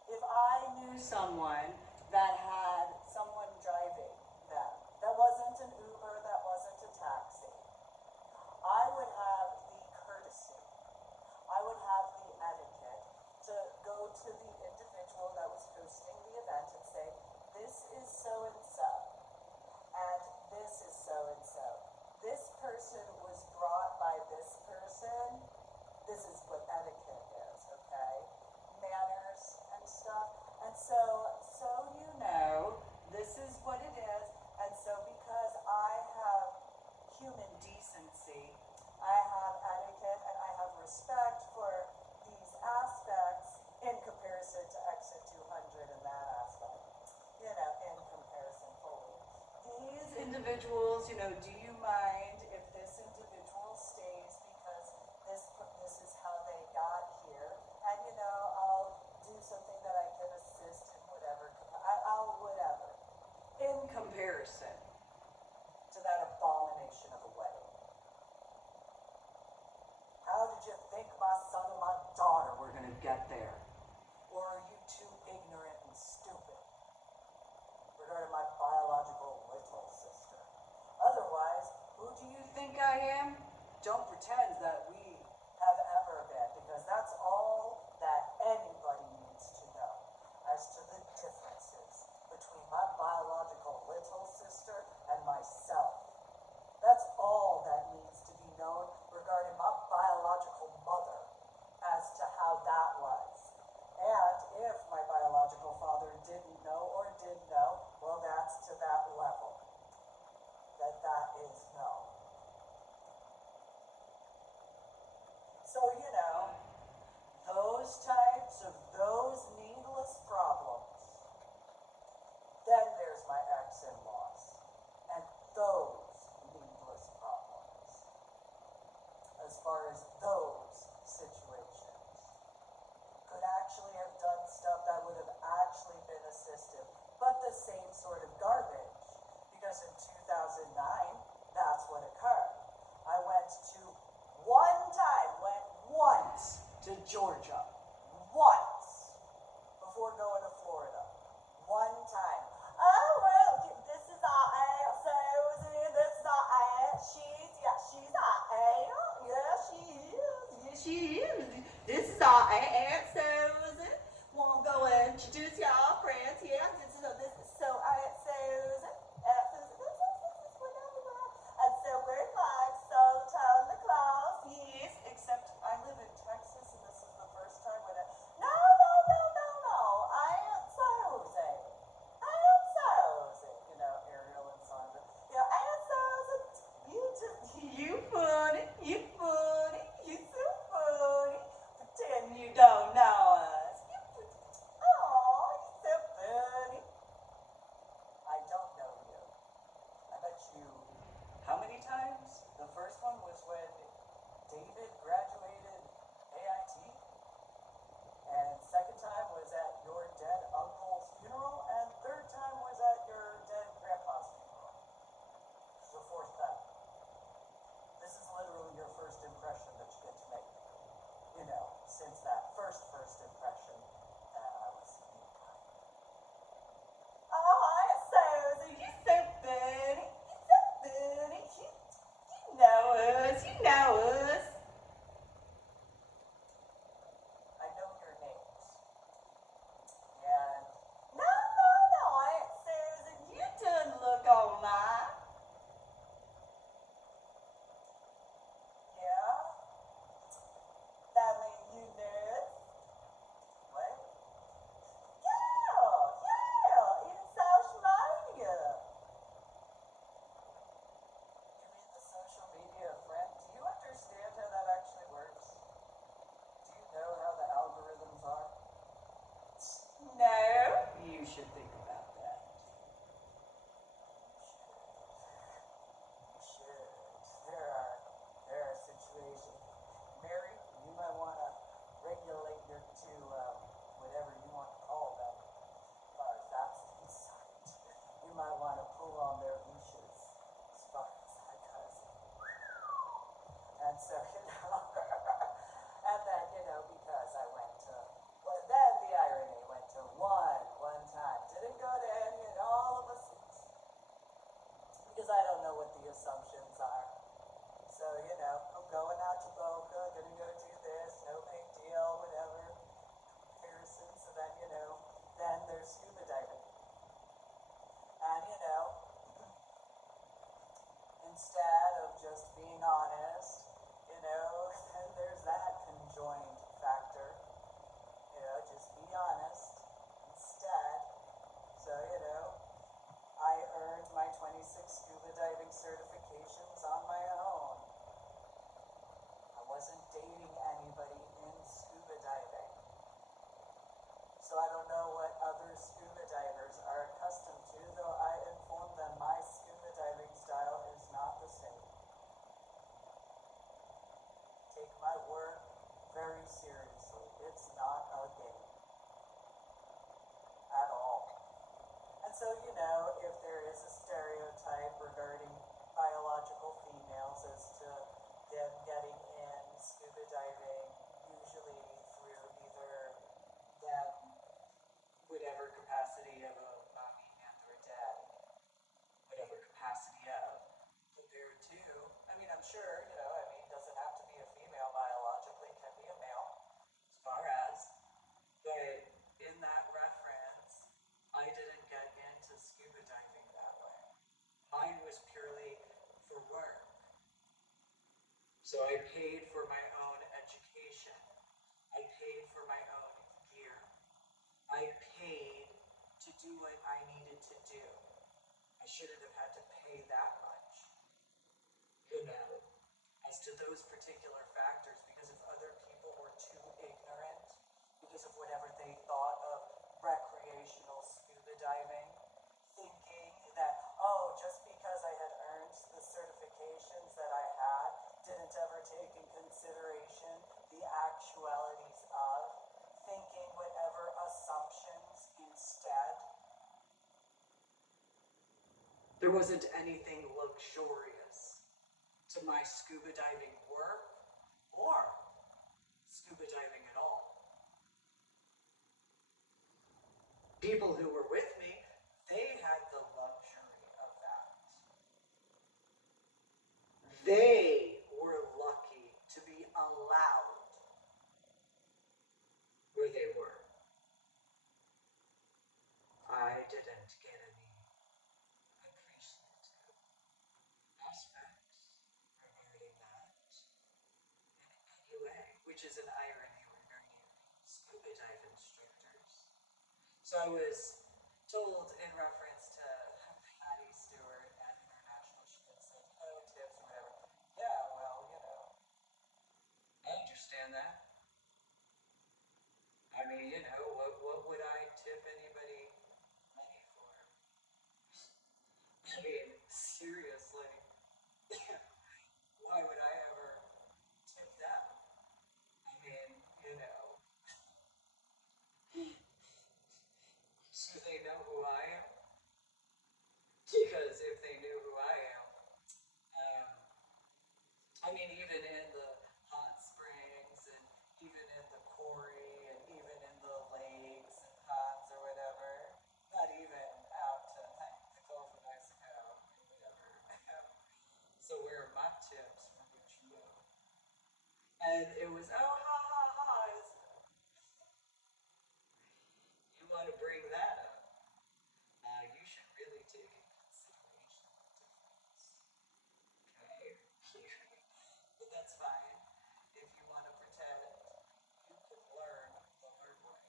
If I knew someone that had someone driving them, that wasn't an Uber, that wasn't a taxi, I would have the courtesy, I would have the etiquette to go to the individual that was hosting the event and say, this is so-and-so, and this is so-and-so. This person was brought by this person. This is what etiquette is, okay? Manners and stuff. And so you know, this is what it is. And so because I have human decency, I have etiquette, and I have respect for these aspects in comparison to Exit 200 and that aspect. You know, in comparison fully. These individuals, you know, do you mind if this individual stays because this is how they got here? And, you know, I'll do something that I can assist in whatever, I'll whatever. In comparison to that abomination of a wedding. How did you think my son and my daughter were going to get there? Or are you too ignorant and stupid regarding my biological little sister? Otherwise, who do you think I am? Don't pretend that we have ever been, because that's all that anybody needs to know as to the differences between my biological little sister and myself. That's all that needs to be known regarding my biological mother as to how that was. And if my biological father didn't know or did know, well, that's to that level. That is known. So, you know, those types of those needless problems. Then there's my ex-in-laws and those needless problems. As far as those situations. Could actually have done stuff that would have actually been assistive, but the same sort of garbage. Because in 2009, that's what occurred. I went once to Georgia. Once. Before going to Florida. One time. Oh, well, this is our aunt Susan. This is our aunt. She's our aunt. Yeah, she is. Yeah, she is. This is our aunt Susan. Wanna go and introduce y'all friends? Yeah, this is so Aunt Susan. Aunt Susan, this is whatever. And so we're like Santa Claus. Yes, except I live in Texas, and this is the first time when no. Aunt Susan. Aunt Susan. You know, Ariel and Sandra. Yeah, Aunt Susan, you funny. You funny. You so funny. Pretend you don't know us. Oh, you're so funny. so, you know, if there is a stereotype regarding biological females as to them getting in scuba diving, usually through either them, whatever capacity of a mommy and or daddy, whatever capacity of, compared to, I mean, I'm sure, you know, I mean, doesn't have to be a female biologically, can be a male, as far as, but in that reference, I didn't get into scuba diving that way. Mine was purely for work. So I paid for my own education. I paid for my own gear. I paid to do what I needed to do. I shouldn't have had to pay that much, you know, as to those particular factors, because if other people were too ignorant, because of whatever they thought of recreational scuba diving, thinking that, oh, just because I had earned the certifications that I had, didn't ever take in consideration the actualities of, thinking whatever assumptions instead. There wasn't anything luxurious to my scuba diving work or scuba diving at all. People who were with me, they had the luxury of that. They were lucky to be allowed where they were. I didn't get any appreciative aspects regarding that in any way, which is an irony regarding scuba dive instructors. So I was told in reference to Patty Stewart at International, she had said, oh, tips or whatever. Yeah, well, you know, I understand that. I mean, you know, what would I tip anybody money for? I mean, seriously, why would I ever tip them? I mean, you know, do they know who I am? Because if they knew who I am, I mean, even in the hot springs and even in the quarry and even in the lakes and ponds or whatever, not even out to like the Gulf of Mexico and whatever. So where are my tips from which you know? And it was, oh, ha, ha, ha. You want to bring that up? You should really take in consideration the difference. Okay? But that's fine. If you want to pretend, you can learn the hard way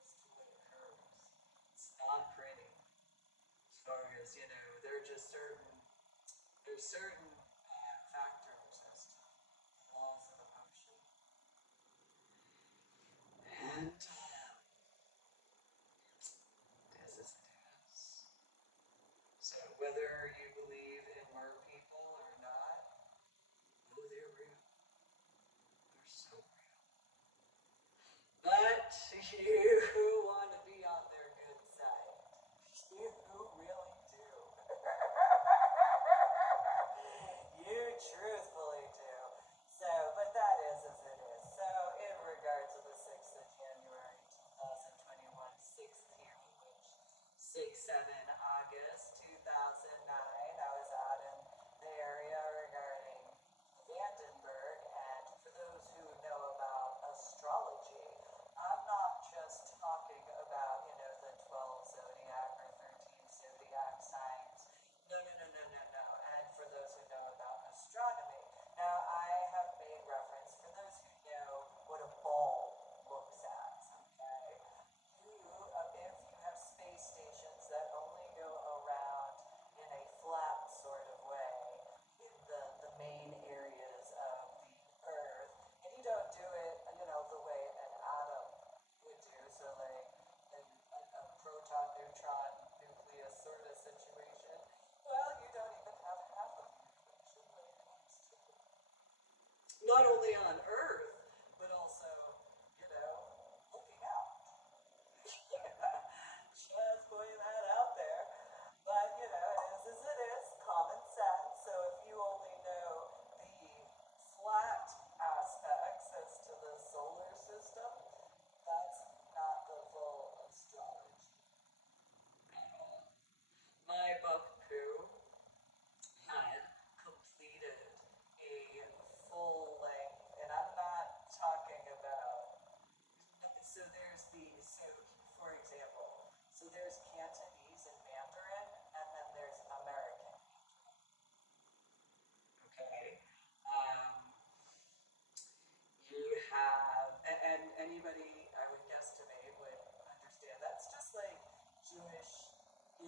as to what occurs. It's not pretty. As far as, you know, there's certain factors as to the laws of emotion. And this is this. So whether you believe in mer people or not, oh, they're real. They're so real. But you want to be on their good side. You really do.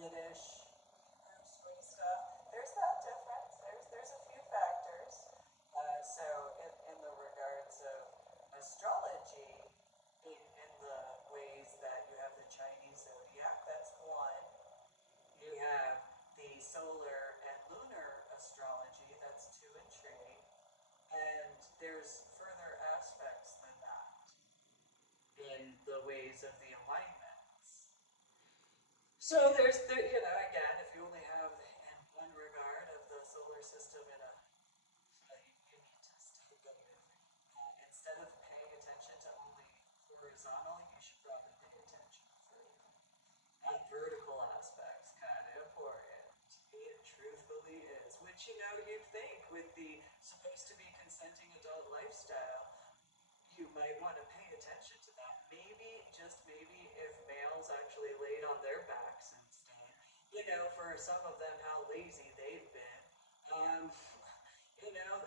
skittish, sweet stuff. There's that difference. There's a few factors. So in the regards of astrology, in the ways that you have the Chinese zodiac, that's one. You have the solar and lunar astrology, that's two in trade. And there's further aspects than that in the ways of the alignments. So there's, again, if you only have in one regard of the solar system in a, you need to still go with, instead of paying attention to only horizontal, you should probably pay attention to vertical. That vertical aspect's kind of important. It truthfully is, which you'd think with the supposed to be consenting adult lifestyle, you might want to pay attention to that. Maybe, just maybe, if males actually laid on their backs instead, for some of them, how lazy they've been.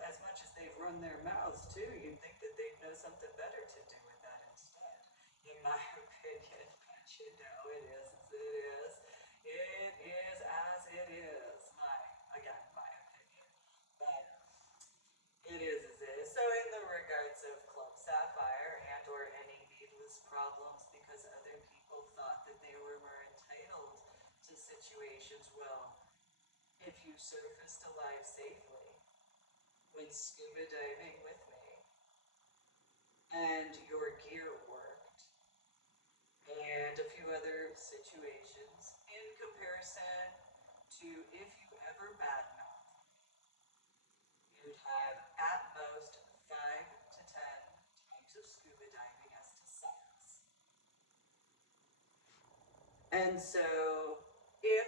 As much as they've run their mouths too, you'd think that they'd know something better to do with that instead, in my opinion. But it is as it is. It is as it is. My opinion. But it is as it is. So in the regards of Club Sapphire and or any needless problems because other people thought that they were more entitled to situations, well, if you surfaced alive safely, went scuba diving with me, and your gear worked, and a few other situations, in comparison to if you ever badmouthed, you'd have at most 5 to 10 types of scuba diving as to sex. And so, if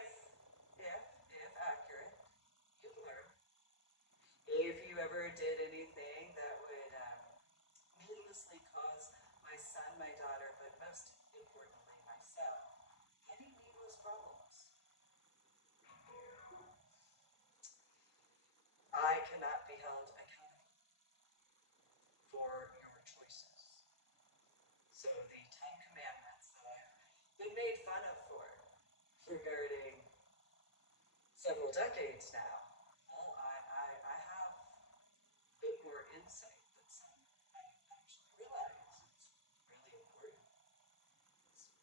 accurate, you'd learn. If you ever did anything that would needlessly cause my son, my daughter, but most importantly myself, any needless problems, I cannot be held accountable for your choices. So the 10 Commandments that I've been made fun of for regarding several decades now, well, I have a bit more insight than some I actually realize. It's really important. It's a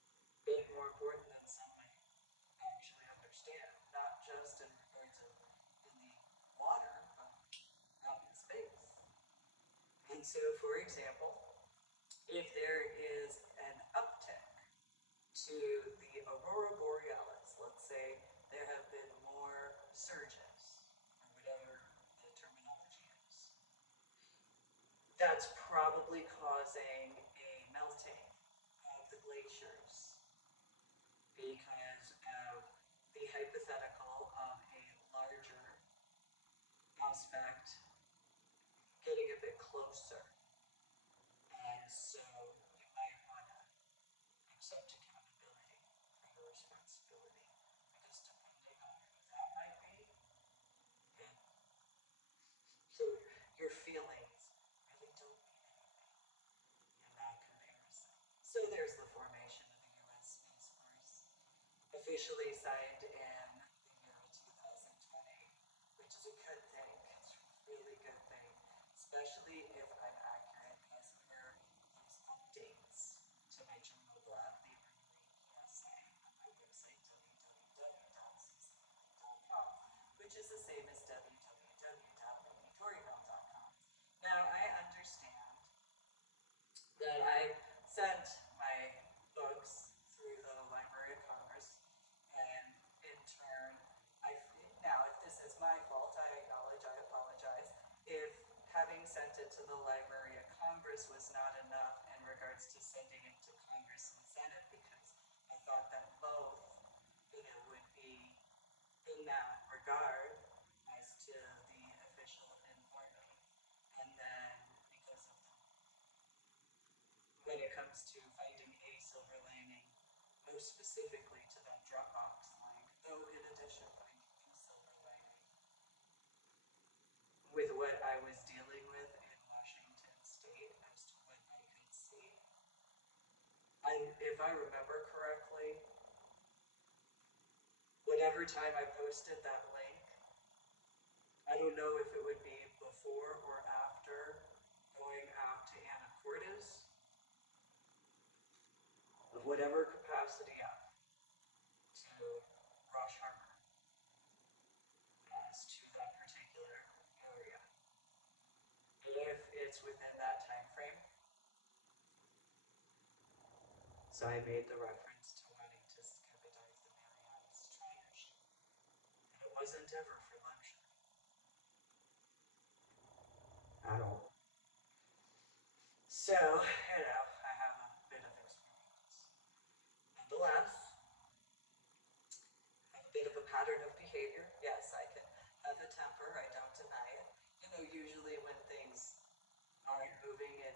bit more important than some I actually understand, not just in regards of in the water, but out in space. And so, for example, if there is an uptick to the aurora borealis, let's say there have been more surges, or whatever the terminology is, that's probably causing a melting of the glaciers because of the hypothetical of a larger aspect getting a bit closer. And so you might want to accept accountability for your responsibility, because depending on who that might be, yeah. So your feelings really don't mean anything in that comparison. So there's the formation of the U.S. Space Force, officially signed in the year 2020, which is a good thing. It's a really good thing, especially if I'm accurate as per those updates to my journal blog, the Ordinary PSA, on my website, www.ccc.com, which is the same as www.torigal.com. Now, I understand that I sent my books through the Library of Congress, and in turn, now if this is my fault, I acknowledge, I apologize. If having sent it to the Library of Congress was not enough in regards to sending it to Congress and Senate, because I thought that both, would be in that regard as to the official informing. And then because of when it comes to finding a silver lining, most specifically to that Dropbox link, though in addition finding a silver lining with what I was dealing with in Washington State as to what I could see. If I remember correctly, whatever time I posted that link, I don't know if it would be before or after going out to Anacortes, of whatever capacity up to Rosh Harbor as to that particular area. If it's within that time frame. So I made the reference to wanting to scuba dive the Marianas Trench. And it wasn't ever for luxury. At all. So, I have a bit of experience. Nonetheless, I have a bit of a pattern of behavior. Yes, I can have a temper, I don't deny it. Usually when things aren't moving in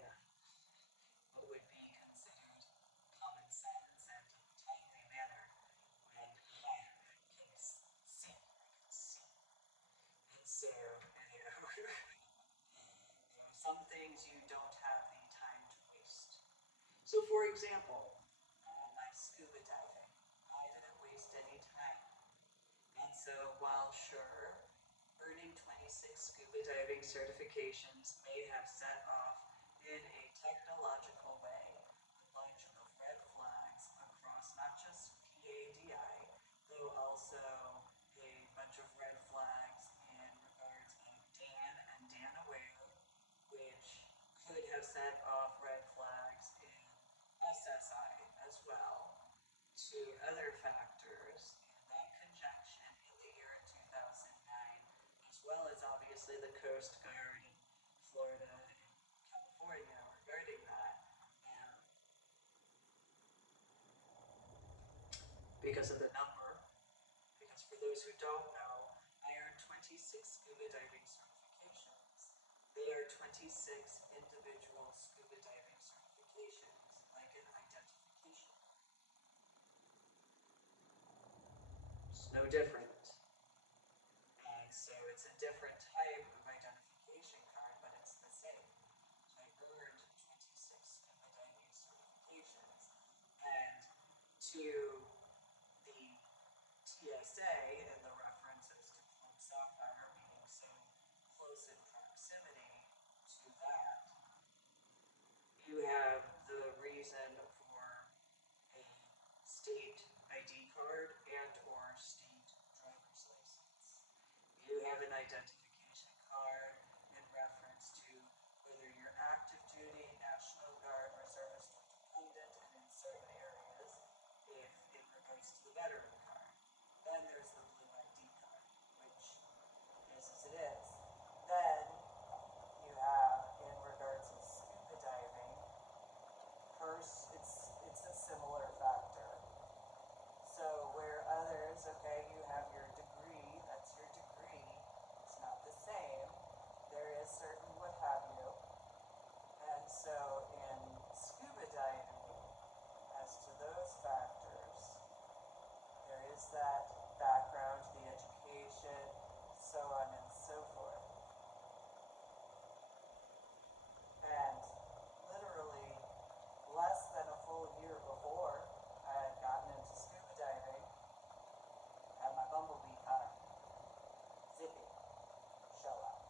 what would be considered common sense and timely manner, when I can see. And so, some things you don't have the time to waste. So for example, my scuba diving, I didn't waste any time. And so while sure, earning 26 scuba diving certifications may have set off in a technological way a bunch of red flags across not just PADI, though also a bunch of red flags in regards of Dan and Dan Aware, which could have set off red flags in SSI as well, to other factors in that conjunction in the year 2009, as well as obviously the Coast Guard in Florida and California regarding that. Because of the number, because for those who don't know, I earned 26 scuba diving certifications. They are 26 individual scuba diving certifications, like an identification. It's no different. And so it's a different type of identification card, but it's the same. So I earned 26 scuba diving certifications. And to the TSA and the references to Club Sapphire being so close in proximity to that, you have the reason for a state ID card and or state driver's license. You have an identification card in reference to whether you're active duty, National Guard, reservist, or dependent, and in certain areas, if in regards to the veteran card. Then there's the blue ID card, which is as it is. Then you have, in regards of scuba diving, first it's a similar factor. So where others, okay, you have your degree, that's your degree, it's not the same. There is certain what have you. And so in scuba diving, as to those factors, there is that background, the education, so on and so forth. And literally, less than a full year before I had gotten into scuba diving, I had my bumblebee car. Zippy. Shell out.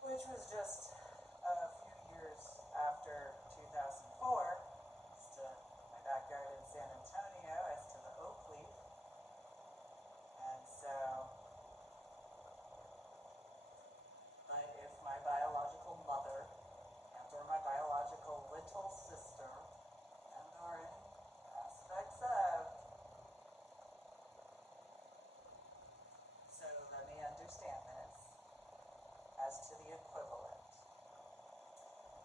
Which was just a few years after 2004, as to my backyard in San Antonio, as to the oak leaf. And so, but if my biological mother and or my biological little sister and or in aspects of, so let me understand this as to the equivalent.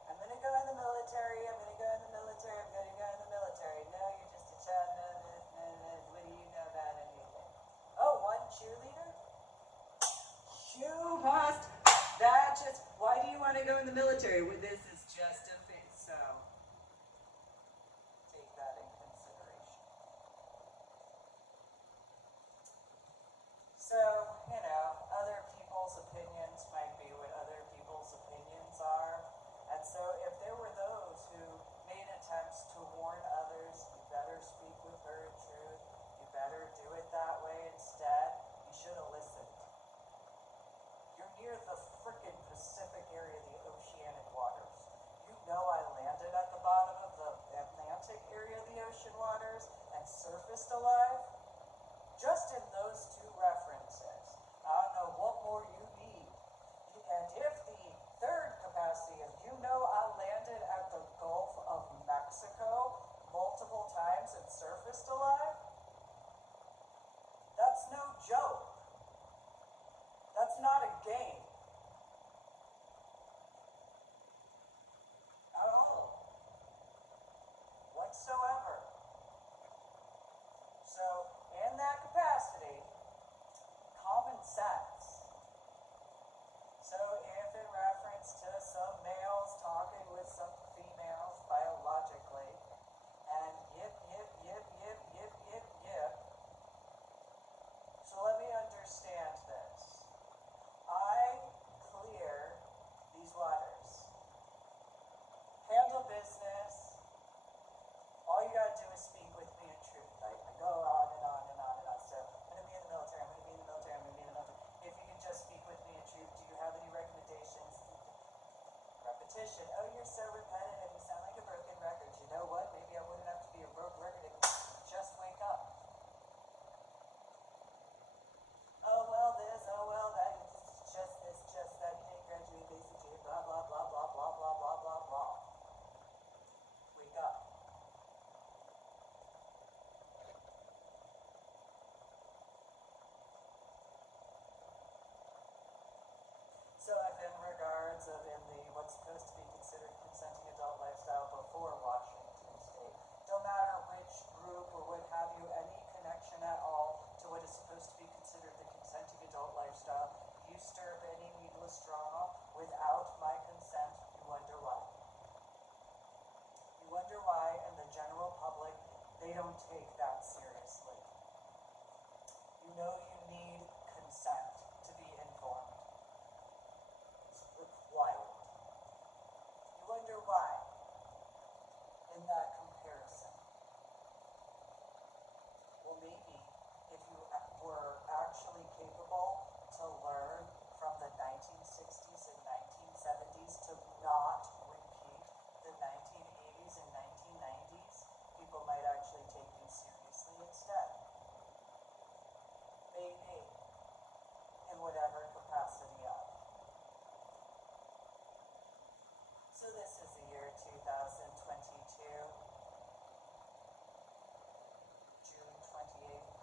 I'm going to go in the military, I'm going to go in the military, I'm going to go in the military. No, you're just a child, no this, no this, what do you know about anything? Oh, one cheerleader? You must, that just, why do you want to go in the military? Well, this is just a fit, so take that in consideration. So, other people's opinions might be what other people's opinions are. And so if there were those who made attempts to warn others, you better speak with her in truth, you they don't take that seriously. You know you need consent to be informed. It's required. You wonder why in that comparison. Well, maybe if you were actually capable to learn from the 1960s and 1970s to not repeat the 1980s and 1990s, people might actually take you seriously instead. Maybe, in whatever capacity of. So this is the year 2022, June 28th.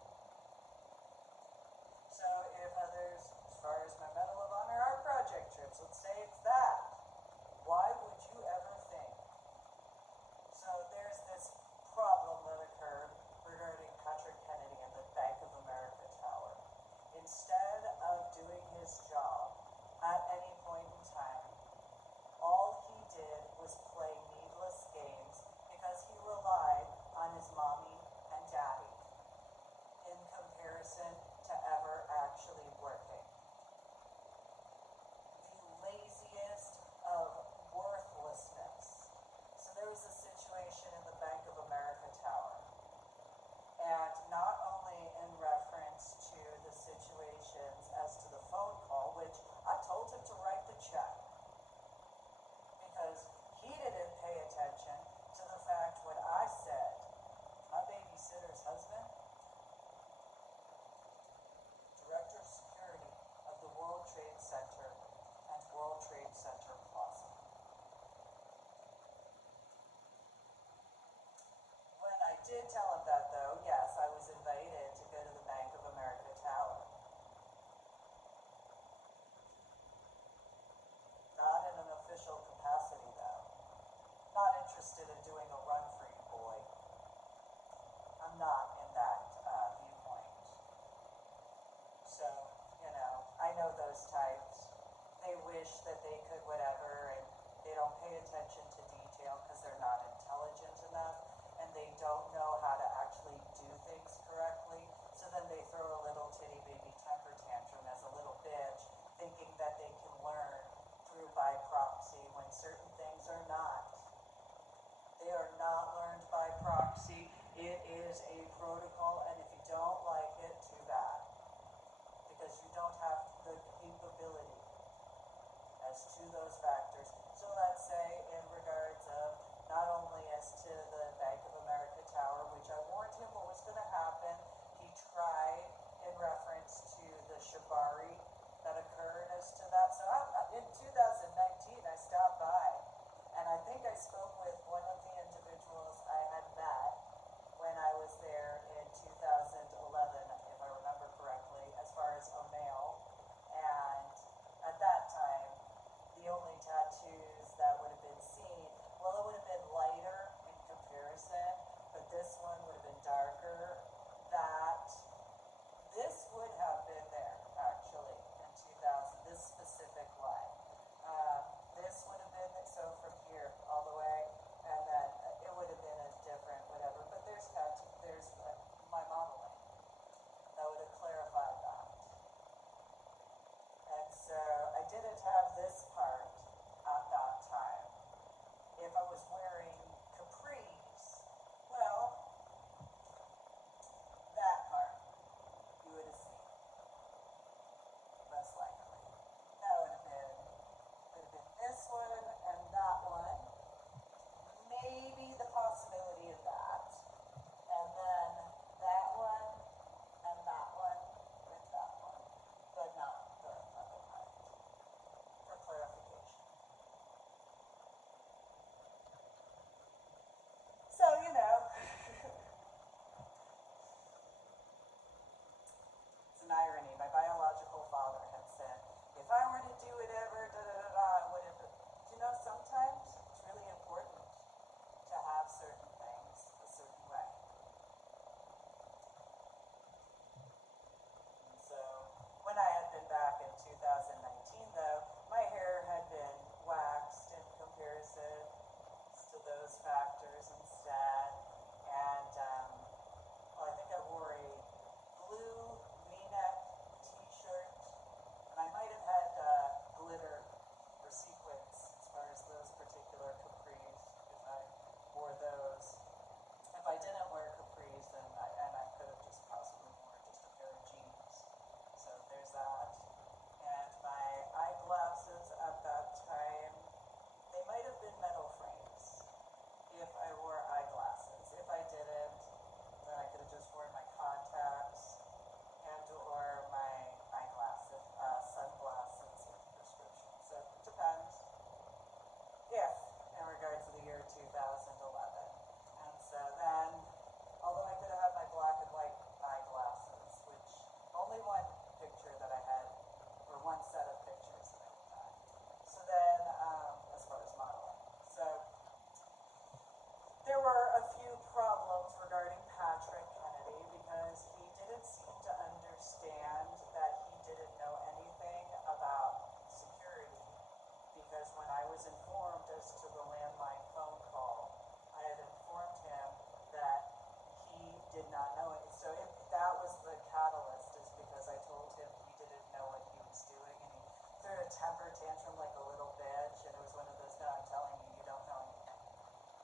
temper tantrum like a little bitch, and it was one of those, no, I'm telling you, you don't know anything.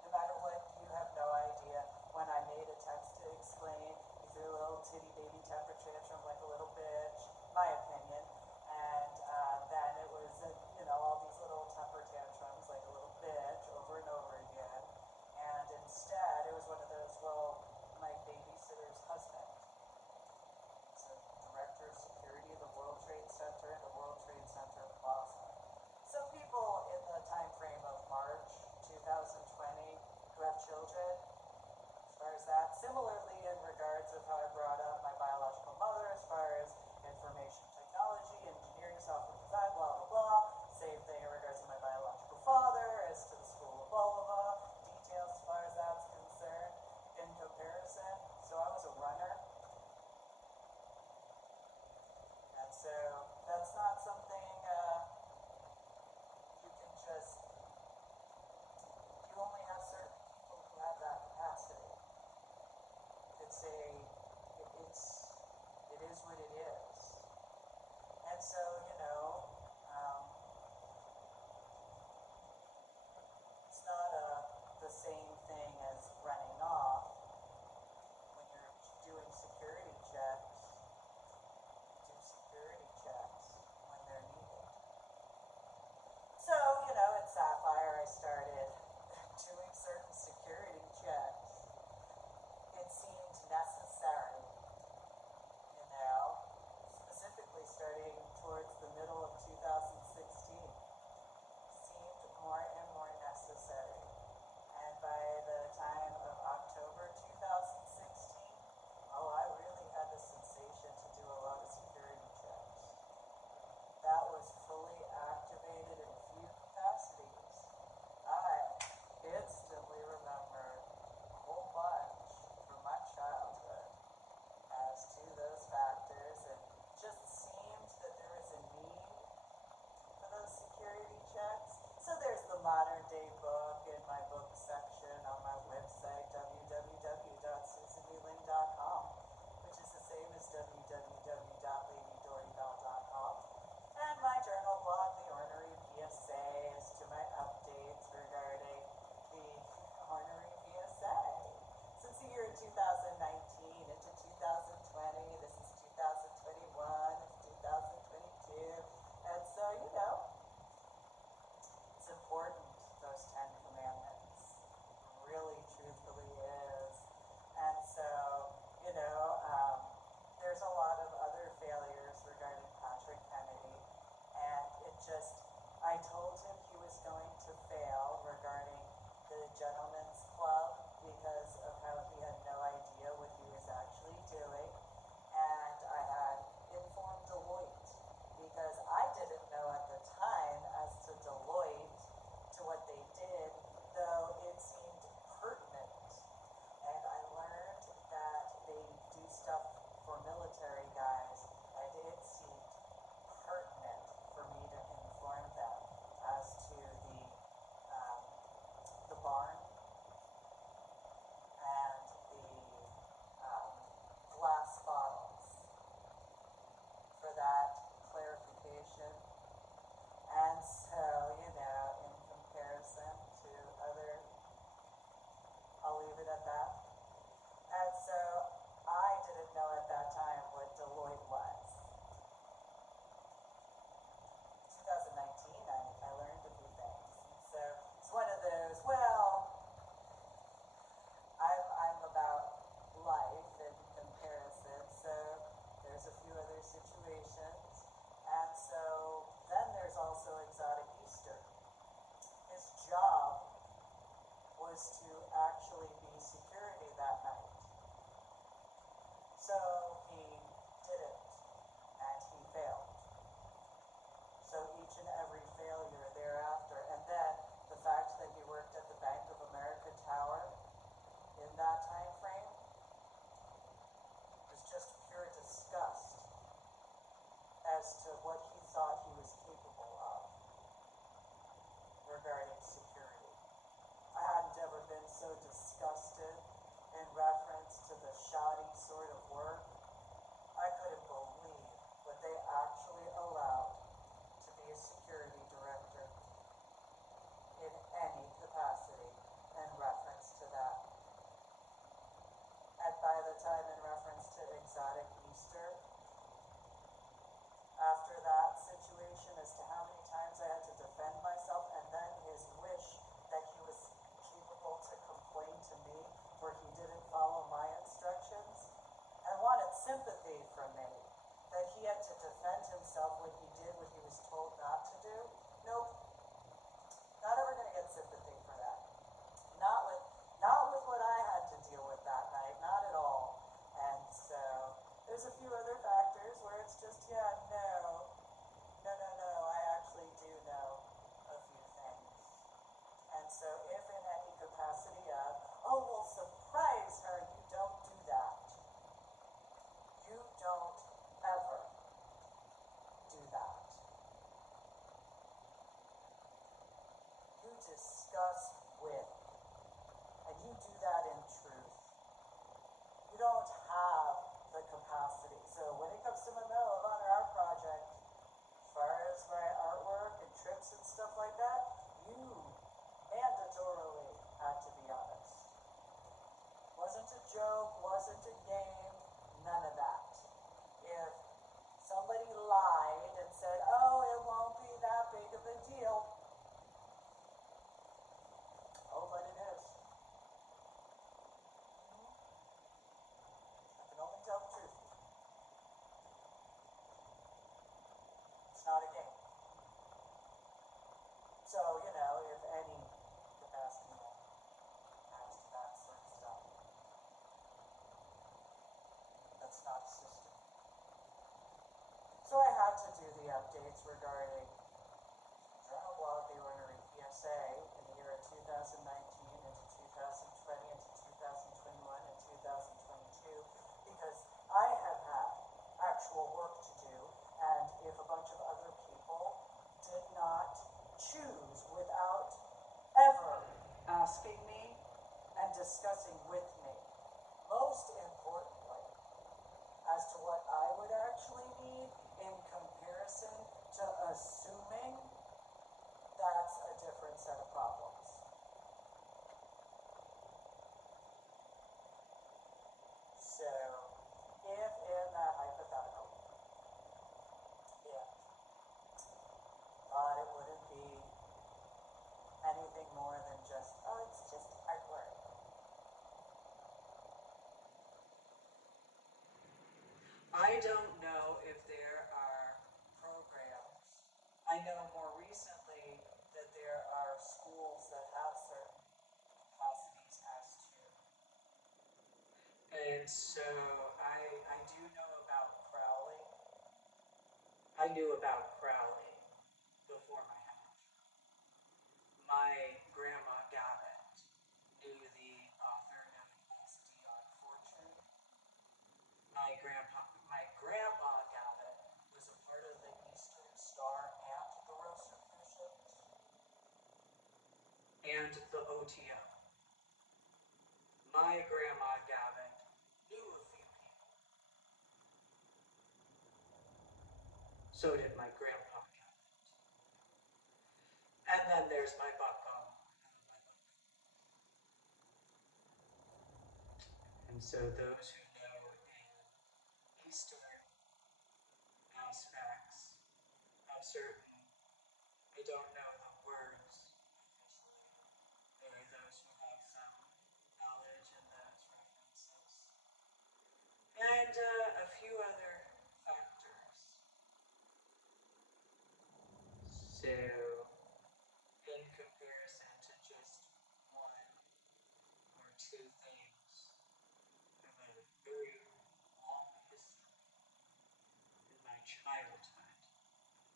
No matter what, you have no idea. When I made a text to explain, he threw a little titty baby temper tantrum like a little bitch, my opinion, and then it was, all these little temper tantrums like a little bitch over and over again, and instead it was one of those, well, my babysitter's husband, so director of security of the World Trade Center and the World Trade Center Plaza. updates regarding journal blog, the Ornery PSA, in the year of 2019 into 2020 into 2021 and 2022, because I have had actual work to do, and if a bunch of other people did not choose without ever asking me and discussing with me, most importantly, as to what I would actually need in comparison to assuming, that's a different set of problems. So, if in that hypothetical, it wouldn't be anything more than just, oh, it's just hard work. I don't know if there are programs. I know more recently that there are schools that have certain capacities as to. And so I do know about Crowley. I knew about Crowley before my hatch. My grandma Gavitt knew the author of SD on Fortune. My grandma Gavitt was a part of the Eastern Star and the Rosicrucians and the OTO. My grandma Gavitt knew a few people. So did my grandpa Gavitt. And then there's my bucko. And so those who know in Eastern aspects of certain, I don't know the words officially. There are those who have some knowledge in those references. And a few other factors. So, in comparison to just one or two things, I have a very long history in my childhood,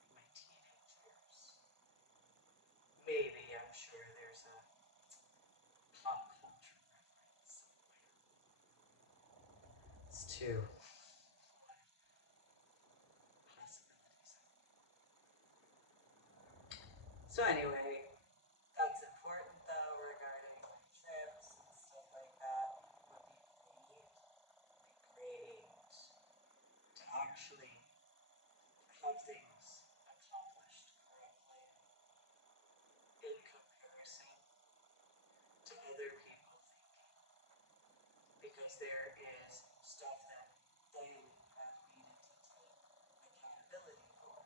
in my teenage years. Maybe, I'm sure there's a pop culture reference somewhere. It's two possibilities. So anyway, that's important though regarding trips and stuff like that. Would be great to actually have things accomplished correctly in comparison to other people thinking. Because there is stuff that they have needed to take accountability for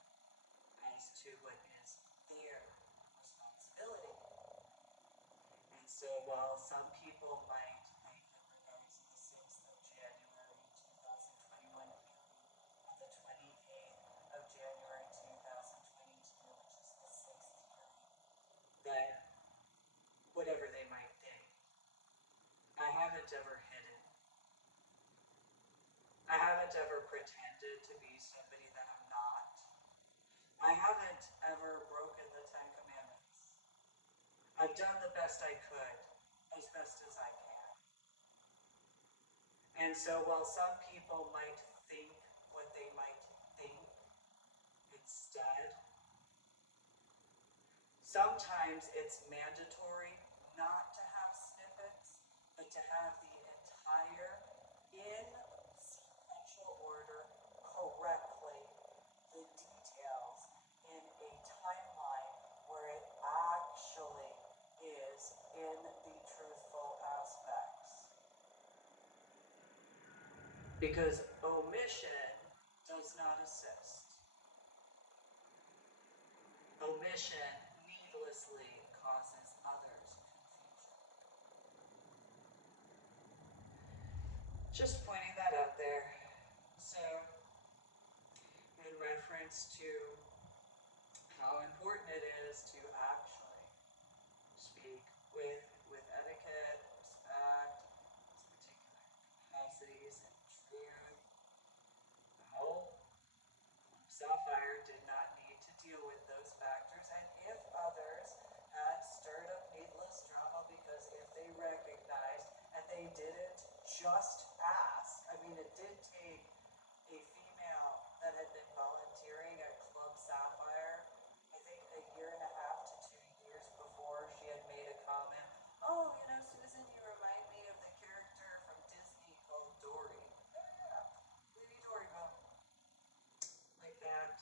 as to what is their responsibility. And so while some people might think in regards to the 6th of January 2021 on the 28th of January 2022, which is the 6th hearing, that whatever they might think, I haven't ever hidden. I haven't ever pretended to be somebody that I'm not. I haven't ever broken the 10 Commandments. I've done the best I could, as best as I can. And so while some people might think what they might think instead, sometimes it's mandatory not to have snippets, but to have the entire, in sequential order, correctly, the details in a timeline where it actually is in the truthful aspects. Because omission does not assist. Omission needlessly causes others confusion. Just pointing that out there. So, in reference to how important it is to actually speak with etiquette, respect, particular capacities, and truth. No, Sapphire did not need just ask. I mean, it did take a female that had been volunteering at Club Sapphire, I think a year and a half to 2 years before, she had made a comment, oh, you know, Susan, you remind me of the character from Disney called Dory. Oh yeah, Lady Dory, well, like that.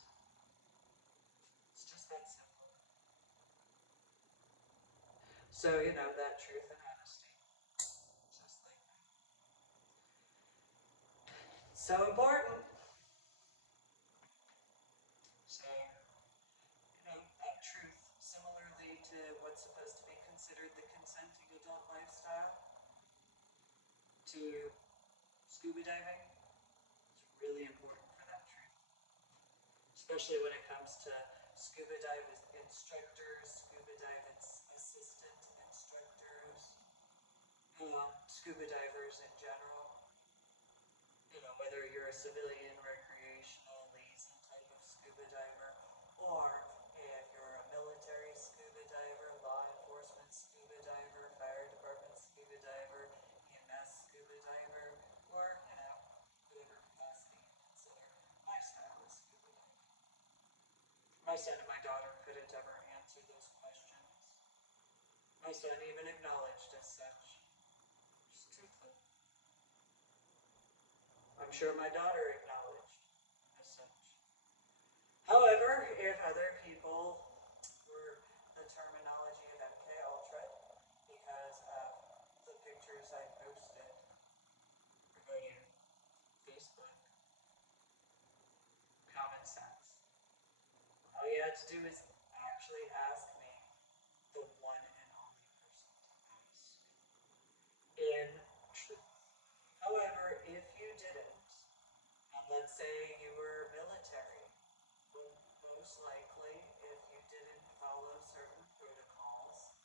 It's just that simple. So, you know, that truth and honesty. Just like that. So important. So, you know, that truth, similarly to what's supposed to be considered the consenting adult lifestyle, to scuba diving, is really important for that truth. Especially when it comes to scuba dive instructors, scuba dive assistant instructors, scuba divers in general. You know, whether you're a civilian, recreational, lazy type of scuba diver, or if you're a military scuba diver, law enforcement scuba diver, fire department scuba diver, EMS scuba diver, or, you know, whatever capacity you consider. My style is scuba diving. My son and my daughter couldn't ever answer those questions. My son even acknowledged as such. Just truthful. I'm sure my daughter acknowledged as such. However, if other people were the terminology of MK Ultra because of the pictures I posted regarding Facebook, common sense. All you had to do is actually ask me, the one and only person to ask. In truth. However, if you didn't, and let's say you were military, well, most likely, if you didn't follow certain protocols,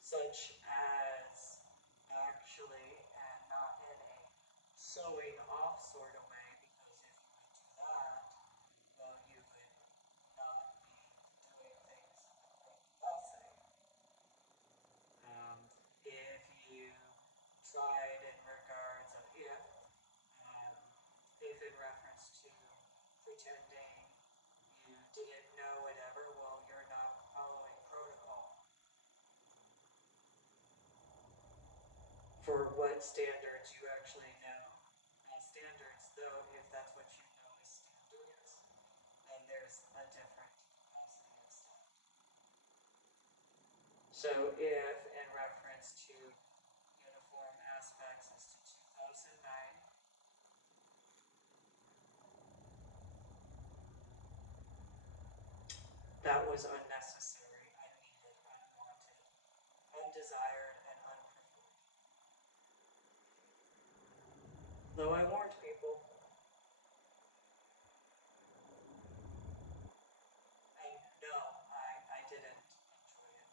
such as actually, and not in a sewing off sort of way, because if you would do that, well, you would not be doing things in the correct blessing. If you tried in regards of if in reference to pretending you didn't know whatever, well, you're not following protocol. For what standards you actually know. Now, standards, though, if that's what you know is standards, then there's a different capacity of standard. So if in reference to uniform aspects as to 2009, that was unnecessary, unneeded, unwanted, undesired, and unpreferred. Though I warned people. And no, I didn't enjoy it.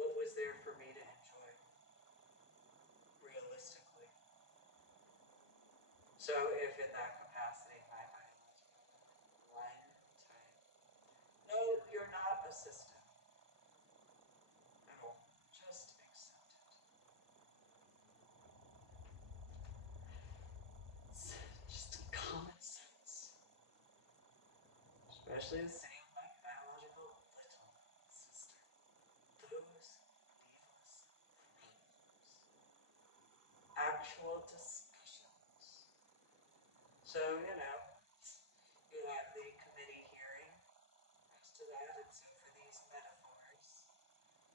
What was there for me to enjoy? Realistically. So if in that capacity my biology one time. No, you're not a system. At all. Just accept it. It's just common sense. Especially the same my biological little sister. Those needless problems. Actual discussions. So, you know, you have the committee hearing as to that, and so for these metaphors,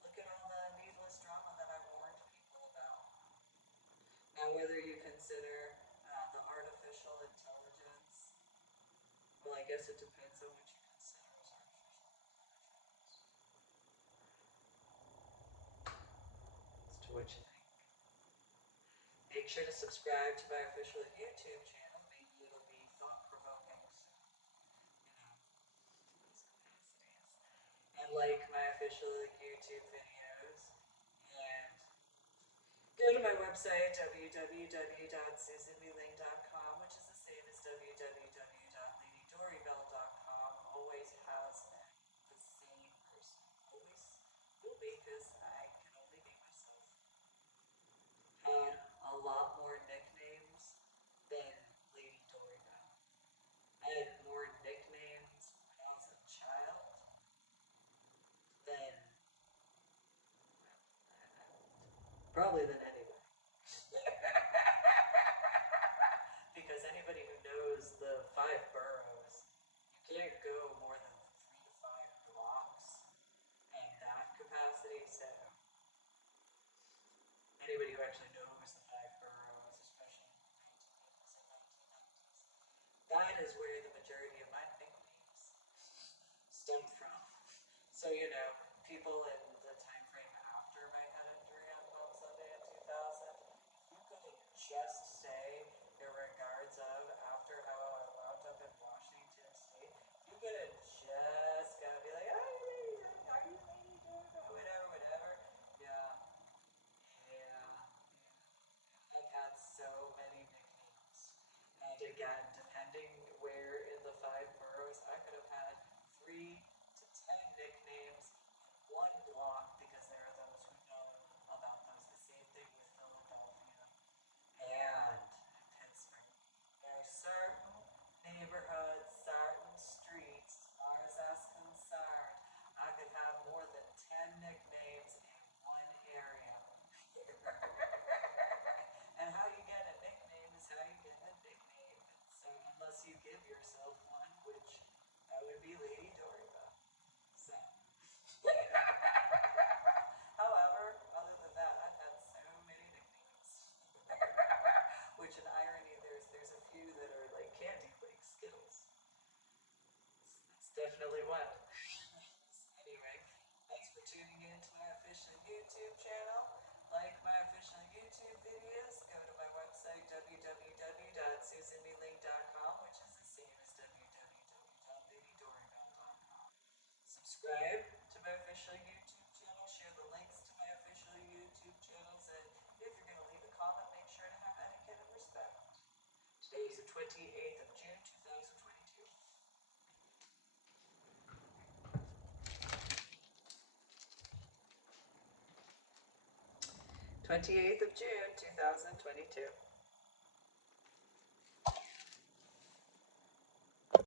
look at all the needless drama that I warned people about. Now, whether you consider the artificial intelligence, well, I guess it depends on what you consider as artificial intelligence. As to what you think. Make sure to subscribe to my official YouTube channel. Maybe it'll be thought-provoking soon. You know, those capacities. And like my official YouTube videos. And go to my website, www.susanmuling.com, which is the same as www.ladydorybell.com. Always has been the same person. Always will be, because I can only be myself. Had a actually know it was the five boroughs, especially in the 1980s and 1990s. That is where the majority of my nicknames stem from. So, people in the time frame after my head injury on Palm Sunday in 2000, you couldn't just say, in regards of after how I wound up in Washington State, you couldn't just gotta be like, are you lady doing whatever, whatever. Yeah, yeah. I've had so many nicknames. And again, depending where in the five boroughs, I could have had 3 to 10 nicknames in one block because there are those who know about those. The same thing with Philadelphia and Pittsburgh. There are certain neighborhoods, certain streets, as far as that's concerned, I could have more than 10 nicknames in one area. And how you get a nickname is how you get a nickname. So unless you give yourself one, which that would be Lady Doriva. So however, other than that, I've had so many nicknames. Which in irony, there's a few that are like candy, like Skittles. That's definitely one. Anyway, thanks for tuning in to my official YouTube channel. Like my official YouTube videos, go to my website www.susanmeeling.com, which is the same as www.ladydorival.com. Subscribe to my official YouTube channel, share the links to my official YouTube channels, and if you're going to leave a comment, make sure to have etiquette and respect. Today is the 28th of June, 2022. 28th of June, 2022.